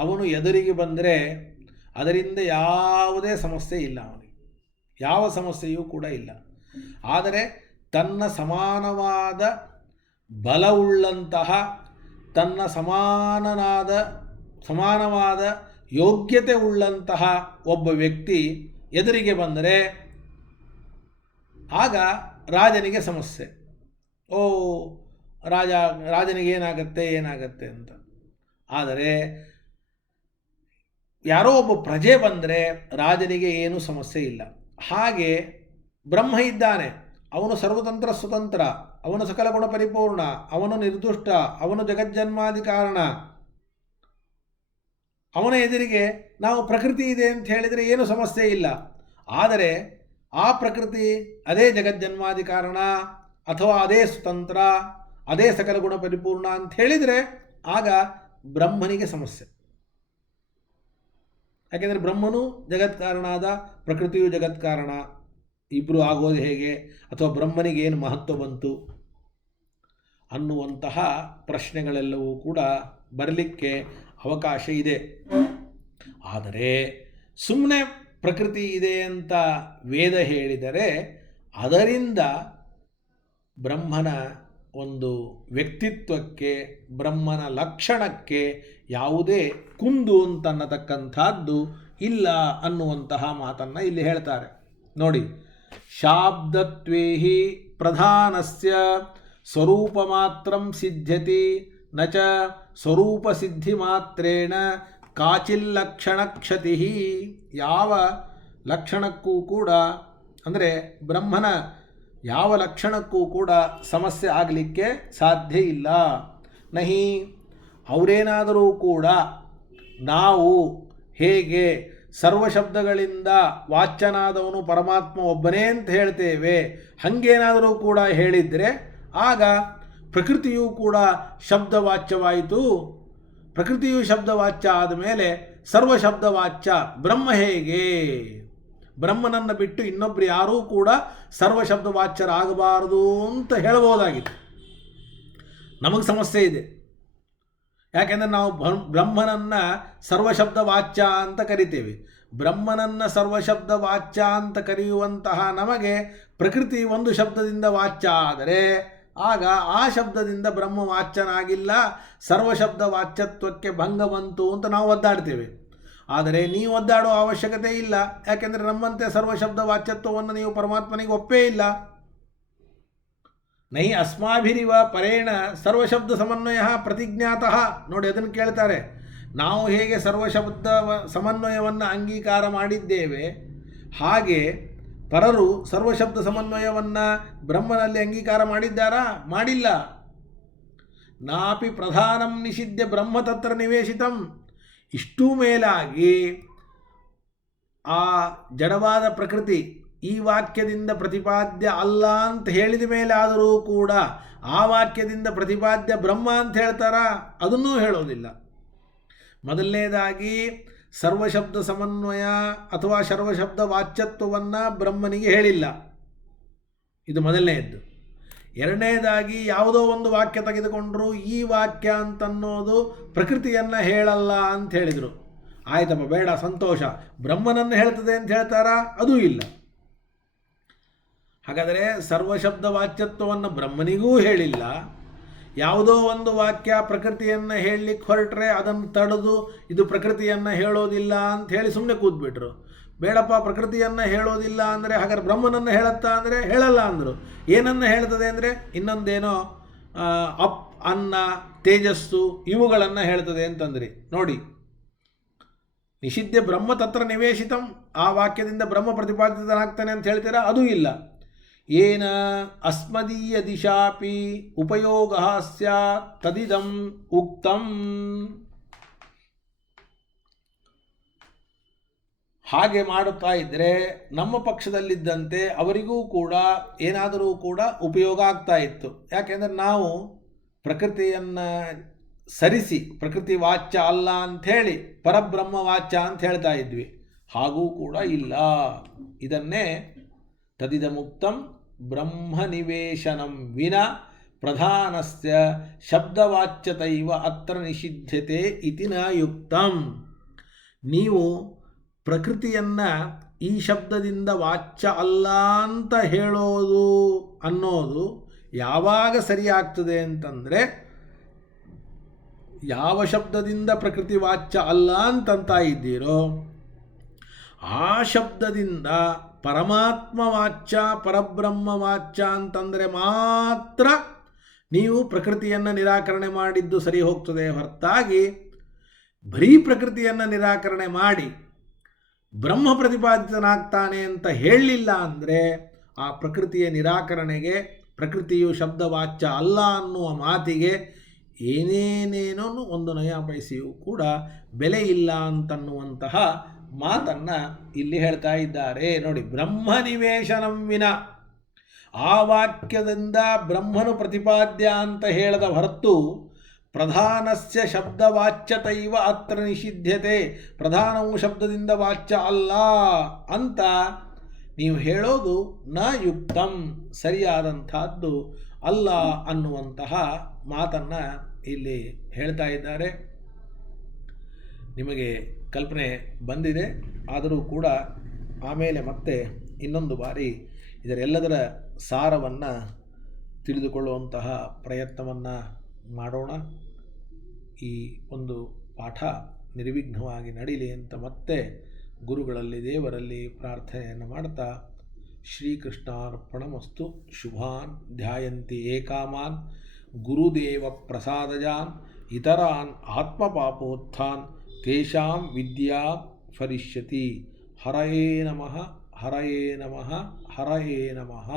ಅವನು ಎದುರಿಗೆ ಬಂದರೆ ಅದರಿಂದ ಯಾವುದೇ ಸಮಸ್ಯೆ ಇಲ್ಲ, ಅವನಿಗೆ ಯಾವ ಸಮಸ್ಯೆಯೂ ಕೂಡ ಇಲ್ಲ. ಆದರೆ ತನ್ನ ಸಮಾನವಾದ ಬಲವುಳ್ಳಂತಹ, ತನ್ನ ಸಮಾನವಾದ ಯೋಗ್ಯತೆ ಉಳ್ಳಂತಹ ಒಬ್ಬ ವ್ಯಕ್ತಿ ಎದುರಿಗೆ ಬಂದರೆ ಆಗ ರಾಜನಿಗೆ ಸಮಸ್ಯೆ. ರಾಜನಿಗೆ ಏನಾಗತ್ತೆ ಅಂತ. ಆದರೆ ಯಾರೋ ಒಬ್ಬ ಪ್ರಜೆ ಬಂದರೆ ರಾಜನಿಗೆ ಏನೂ ಸಮಸ್ಯೆ ಇಲ್ಲ. ಹಾಗೆ ಬ್ರಹ್ಮ ಇದ್ದಾನೆ, ಅವನು ಸರ್ವತಂತ್ರ ಸ್ವತಂತ್ರ, ಅವನು ಸಕಲ ಗುಣ ಪರಿಪೂರ್ಣ, ಅವನು ನಿರ್ದುಷ್ಟ, ಅವನು ಜಗಜ್ಜನ್ಮಾದಿ ಕಾರಣ. ಅವನ ಎದುರಿಗೆ ನಾವು ಪ್ರಕೃತಿ ಇದೆ ಅಂತ ಹೇಳಿದರೆ ಏನು ಸಮಸ್ಯೆ ಇಲ್ಲ. ಆದರೆ ಆ ಪ್ರಕೃತಿ ಅದೇ ಜಗಜ್ಜನ್ಮಾದಿ ಕಾರಣ ಅಥವಾ ಅದೇ ಸ್ವತಂತ್ರ, ಅದೇ ಸಕಲ ಗುಣ ಪರಿಪೂರ್ಣ ಅಂತ ಹೇಳಿದರೆ ಆಗ ಬ್ರಹ್ಮನಿಗೆ ಸಮಸ್ಯೆ. ಯಾಕೆಂದರೆ ಬ್ರಹ್ಮನು ಜಗತ್ಕಾರಣ ಆದ, ಪ್ರಕೃತಿಯು ಜಗತ್ಕಾರಣ, ಇಬ್ಬರು ಆಗೋದು ಹೇಗೆ, ಅಥವಾ ಬ್ರಹ್ಮನಿಗೆ ಏನು ಮಹತ್ವ ಬಂತು ಅನ್ನುವಂತಹ ಪ್ರಶ್ನೆಗಳೆಲ್ಲವೂ ಕೂಡ ಬರಲಿಕ್ಕೆ ಅವಕಾಶ ಇದೆ. ಆದರೆ ಸುಮ್ಮನೆ ಪ್ರಕೃತಿ ಇದೆ ಅಂತ ವೇದ ಹೇಳಿದರೆ ಅದರಿಂದ ಬ್ರಹ್ಮನ ಒಂದು ವ್ಯಕ್ತಿತ್ವಕ್ಕೆ, ಬ್ರಹ್ಮನ ಲಕ್ಷಣಕ್ಕೆ ಯಾವುದೇ ಕುಂದು ಅಂತನ್ನತಕ್ಕಂಥದ್ದು ಇಲ್ಲ ಅನ್ನುವಂತಹ ಮಾತನ್ನು ಇಲ್ಲಿ ಹೇಳ್ತಾರೆ ನೋಡಿ. ಶಾಬ್ದತ್ವೇ ಹಿ ಪ್ರಧಾನಸ್ಯ ಸ್ವರೂಪ ಮಾತ್ರ ಸಿದ್ಧ್ಯತಿ ನ ಚ ಸ್ವರೂಪ ಸಿದ್ಧಿ ಮಾತ್ರೇಣ ಕಾಚಿಲ್ಲಕ್ಷಣ ಕ್ಷತಿ. ಯಾವ ಲಕ್ಷಣಕ್ಕೂ ಕೂಡ ಅಂದರೆ ಬ್ರಹ್ಮನ ಯಾವ ಲಕ್ಷಣಕ್ಕೂ ಕೂಡ ಸಮಸ್ಯೆ ಆಗಲಿಕ್ಕೆ ಸಾಧ್ಯ ಇಲ್ಲ. ನಹಿ ಅವರೇನಾದರೂ ಕೂಡ ನಾವು ಹೇಗೆ ಸರ್ವಶಬ್ದಗಳಿಂದ ವಾಚ್ಯನಾದವನು ಪರಮಾತ್ಮ ಒಬ್ಬನೇ ಅಂತ ಹೇಳ್ತೇವೆ, ಹಾಗೇನಾದರೂ ಕೂಡ ಹೇಳಿದರೆ ಆಗ ಪ್ರಕೃತಿಯೂ ಕೂಡ ಶಬ್ದವಾಚ್ಯವಾಯಿತು. ಪ್ರಕೃತಿಯು ಶಬ್ದವಾಚ್ಯ ಆದಮೇಲೆ ಸರ್ವಶಬ್ದವಾಚ್ಯ ಬ್ರಹ್ಮ ಹೇಗೆ? ಬ್ರಹ್ಮನನ್ನು ಬಿಟ್ಟು ಇನ್ನೊಬ್ಬರು ಯಾರೂ ಕೂಡ ಸರ್ವಶಬ್ದವಾಚ್ಯರಾಗಬಾರದು ಅಂತ ಹೇಳಬಹುದಾಗಿತ್ತು. ನಮಗೆ ಸಮಸ್ಯೆ ಇದೆ. ಯಾಕೆಂದರೆ ನಾವು ಬ್ರಹ್ಮನನ್ನು ಸರ್ವಶಬ್ದ ವಾಚ್ಯ ಅಂತ ಕರಿತೇವೆ. ಬ್ರಹ್ಮನನ್ನು ಸರ್ವಶಬ್ದ ವಾಚ್ಯ ಅಂತ ಕರೆಯುವಂತಹ ನಮಗೆ ಪ್ರಕೃತಿ ಒಂದು ಶಬ್ದದಿಂದ ವಾಚ್ಯ ಆದರೆ ಆಗ ಆ ಶಬ್ದದಿಂದ ಬ್ರಹ್ಮ ವಾಚ್ಯನಾಗಿಲ್ಲ, ಸರ್ವಶಬ್ದ ವಾಚ್ಯತ್ವಕ್ಕೆ ಭಂಗ ಬಂತು ಅಂತ ನಾವು ಒದ್ದಾಡ್ತೇವೆ. ಆದರೆ ನೀವು ಒದ್ದಾಡೋ ಅವಶ್ಯಕತೆ ಇಲ್ಲ. ಯಾಕೆಂದರೆ ನಮ್ಮಂತೆ ಸರ್ವಶಬ್ದ ವಾಚ್ಯತ್ವವನ್ನು ನೀವು ಪರಮಾತ್ಮನಿಗೆ ಒಪ್ಪೇ ಇಲ್ಲ. ನೈ ಅಸ್ಮಾಭಿರಿವ ಪರೇಣ ಸರ್ವಶಬ್ದ ಸಮನ್ವಯ ಪ್ರತಿಜ್ಞಾತಃ. ನೋಡಿ, ಅದನ್ನು ಕೇಳ್ತಾರೆ. ನಾವು ಹೇಗೆ ಸರ್ವಶಬ್ದ ಸಮನ್ವಯವನ್ನು ಅಂಗೀಕಾರ ಮಾಡಿದ್ದೇವೆ, ಹಾಗೆ ಪರರು ಸರ್ವಶಬ್ದ ಸಮನ್ವಯವನ್ನು ಬ್ರಹ್ಮನಲ್ಲಿ ಅಂಗೀಕಾರ ಮಾಡಿದ್ದಾರಾ? ಮಾಡಿಲ್ಲ. ನಾಪಿ ಪ್ರಧಾನಂ ನಿಷಿದ್ಯ ಬ್ರಹ್ಮತತ್ರ ನಿವೇಶಿತಂ. ಇಷ್ಟೂ ಮೇಲಾಗಿ ಆ ಜಡವಾದ ಪ್ರಕೃತಿ ಈ ವಾಕ್ಯದಿಂದ ಪ್ರತಿಪಾದ್ಯ ಅಲ್ಲ ಅಂತ ಹೇಳಿದ ಮೇಲಾದರೂ ಕೂಡ ಆ ವಾಕ್ಯದಿಂದ ಪ್ರತಿಪಾದ್ಯ ಬ್ರಹ್ಮ ಅಂತ ಹೇಳ್ತಾರಾ? ಅದನ್ನೂ ಹೇಳೋದಿಲ್ಲ. ಮೊದಲನೇದಾಗಿ ಸರ್ವಶಬ್ದ ಸಮನ್ವಯ ಅಥವಾ ಸರ್ವಶಬ್ದ ವಾಚ್ಯತ್ವವನ್ನು ಬ್ರಹ್ಮನಿಗೆ ಹೇಳಿಲ್ಲ, ಇದು ಮೊದಲನೆಯದ್ದು. ಎರಡನೇದಾಗಿ ಯಾವುದೋ ಒಂದು ವಾಕ್ಯ ತೆಗೆದುಕೊಂಡರು, ಈ ವಾಕ್ಯ ಅಂತನ್ನೋದು ಪ್ರಕೃತಿಯನ್ನು ಹೇಳಲ್ಲ ಅಂತ ಹೇಳಿದರು. ಆಯ್ತಪ್ಪ, ಬೇಡ, ಸಂತೋಷ, ಬ್ರಹ್ಮನನ್ನು ಹೇಳ್ತದೆ ಅಂತ ಹೇಳ್ತಾರಾ? ಅದೂ ಇಲ್ಲ. ಹಾಗಾದರೆ ಸರ್ವಶಬ್ದ ವಾಚ್ಯತ್ವವನ್ನು ಬ್ರಹ್ಮನಿಗೂ ಹೇಳಿಲ್ಲ. ಯಾವುದೋ ಒಂದು ವಾಕ್ಯ ಪ್ರಕೃತಿಯನ್ನು ಹೇಳಲಿಕ್ಕೆ ಹೊರಟ್ರೆ ಅದನ್ನು ತಡೆದು ಇದು ಪ್ರಕೃತಿಯನ್ನು ಹೇಳೋದಿಲ್ಲ ಅಂತ ಹೇಳಿ ಸುಮ್ಮನೆ ಕೂತ್ಬಿಟ್ರು. ಬೇಡಪ್ಪ, ಪ್ರಕೃತಿಯನ್ನು ಹೇಳೋದಿಲ್ಲ ಅಂದರೆ ಹಾಗಾದ್ರೆ ಬ್ರಹ್ಮನನ್ನು ಹೇಳುತ್ತಾ ಅಂದರೆ ಹೇಳಲ್ಲ ಅಂದರು. ಏನನ್ನು ಹೇಳ್ತದೆ ಅಂದರೆ ಇನ್ನೊಂದೇನೋ ಅಪ್, ಅನ್ನ, ತೇಜಸ್ಸು ಇವುಗಳನ್ನು ಹೇಳ್ತದೆ ಅಂತಂದ್ರಿ. ನೋಡಿ, ನಿಷಿದ್ಧ ಬ್ರಹ್ಮ ತತ್ರ ನಿವೇಶಿತಂ, ಆ ವಾಕ್ಯದಿಂದ ಬ್ರಹ್ಮ ಪ್ರತಿಪಾದಿತನಾಗ್ತಾನೆ ಅಂತ ಹೇಳ್ತೀರಾ? ಅದೂ ಇಲ್ಲ. ಏನ ಅಸ್ಮದೀಯ ದಿಶಾಪಿ ಉಪಯೋಗ ಸ್ಯಾತ್ ತದಿದಂ ಉಕ್ತಂ. ಹಾಗೆ ಮಾಡುತ್ತಾ ಇದ್ದರೆ ನಮ್ಮ ಪಕ್ಷದಲ್ಲಿದ್ದಂತೆ ಅವರಿಗೂ ಕೂಡ ಏನಾದರೂ ಕೂಡ ಉಪಯೋಗ ಆಗ್ತಾ ಇತ್ತು. ಯಾಕೆಂದರೆ ನಾವು ಪ್ರಕೃತಿಯನ್ನು ಸರಿಸಿ ಪ್ರಕೃತಿ ವಾಚ್ಯ ಅಲ್ಲ ಅಂಥೇಳಿ ಪರಬ್ರಹ್ಮ ವಾಚ್ಯ ಅಂತ ಹೇಳ್ತಾ ಇದ್ವಿ. ಹಾಗೂ ಕೂಡ ಇಲ್ಲ. ಇದನ್ನೇ ತದಿದಮುಕ್ತಂ ಬ್ರಹ್ಮನಿವೇಶನಂ ವಿನ ಪ್ರಧಾನಸ್ಯ ಶಬ್ದವಾಚ್ಯತೈವ ಅತ್ರ ನಿಷಿದ್ಧತೆ ಇತಿ ನ ಯುಕ್ತಂ. ನೀವು ಪ್ರಕೃತಿಯನ್ನು ಈ ಶಬ್ದದಿಂದ ವಾಚ್ಯ ಅಲ್ಲ ಅಂತ ಹೇಳೋದು ಅನ್ನೋದು ಯಾವಾಗ ಸರಿಯಾಗ್ತದೆ ಅಂತಂದರೆ, ಯಾವ ಶಬ್ದದಿಂದ ಪ್ರಕೃತಿ ವಾಚ್ಯ ಅಲ್ಲ ಅಂತಂತ ಇದ್ದೀರೋ ಆ ಶಬ್ದದಿಂದ ಪರಮಾತ್ಮ ವಾಚ್ಯ ಪರಬ್ರಹ್ಮ ವಾಚ್ಯ ಅಂತಂದರೆ ಮಾತ್ರ ನೀವು ಪ್ರಕೃತಿಯನ್ನು ನಿರಾಕರಣೆ ಮಾಡಿದ್ದು ಸರಿ ಹೋಗ್ತದೆ. ಹೊರತಾಗಿ ಬರೀ ಪ್ರಕೃತಿಯನ್ನು ನಿರಾಕರಣೆ ಮಾಡಿ ಬ್ರಹ್ಮ ಪ್ರತಿಪಾದಿತನಾಗ್ತಾನೆ ಅಂತ ಹೇಳಲಿಲ್ಲ ಅಂದರೆ ಆ ಪ್ರಕೃತಿಯ ನಿರಾಕರಣೆಗೆ, ಪ್ರಕೃತಿಯು ಶಬ್ದವಾಚ್ಯ ಅಲ್ಲ ಅನ್ನುವ ಮಾತಿಗೆ ಏನೇನೇನೋ ಒಂದು ನಯ ಪೈಸೆಯೂ ಕೂಡ ಬೆಲೆ ಇಲ್ಲ ಅಂತನ್ನುವಂತಹ ಮಾತನ್ನು ಇಲ್ಲಿ ಹೇಳ್ತಾ ಇದ್ದಾರೆ. ನೋಡಿ, ಬ್ರಹ್ಮನಿವೇಶನಂ ವಿನ, ಆ ವಾಕ್ಯದಿಂದ ಬ್ರಹ್ಮನು ಪ್ರತಿಪಾದ್ಯ ಅಂತ ಹೇಳದ ಹೊರತು ಪ್ರಧಾನಸ್ಯ ಶಬ್ದವಾಚ್ಯತೈವ ಅತ್ರ ನಿಷಿದ್ಧತೆ, ಪ್ರಧಾನವು ಶಬ್ದದಿಂದ ವಾಚ್ಯ ಅಲ್ಲ ಅಂತ ನೀವು ಹೇಳೋದು ನ ಯುಕ್ತಂ, ಸರಿಯಾದಂಥದ್ದು ಅಲ್ಲ ಅನ್ನುವಂತಹ ಮಾತನ್ನು ಇಲ್ಲಿ ಹೇಳ್ತಾ ಇದ್ದಾರೆ. ನಿಮಗೆ ಕಲ್ಪನೆ ಬಂದಿದೆ. ಆದರೂ ಕೂಡ ಆಮೇಲೆ ಮತ್ತೆ ಇನ್ನೊಂದು ಬಾರಿ ಇದರೆಲ್ಲದರ ಸಾರವನ್ನು ತಿಳಿದುಕೊಳ್ಳುವಂತಹ ಪ್ರಯತ್ನವನ್ನು ಮಾಡೋಣ. ಈ ಒಂದು ಪಾಠ ನಿರ್ವಿಘ್ನವಾಗಿ ನಡೀಲಿ ಅಂತ ಮತ್ತೆ ಗುರುಗಳಲ್ಲಿ, ದೇವರಲ್ಲಿ ಪ್ರಾರ್ಥನೆಯನ್ನು ಮಾಡ್ತಾ, ಶ್ರೀಕೃಷ್ಣಾರ್ಪಣಮಸ್ತು. ಶುಭಾನ್ ಧ್ಯಾಯಂತಿ ಏಕಾಮಾನ್ ಗುರುದೇವ ಪ್ರಸಾದಜಾನ್ ಇತರಾನ್ ಆತ್ಮಪಾಪೋತ್ಥಾನ್ ತೇಷಾಂ ವಿದ್ಯಾ ಫಲಿಷ್ಯತಿ. ಹರಯೇ ನಮಃ, ಹರಯೇ ನಮಃ, ಹರಯೇ ನಮಃ.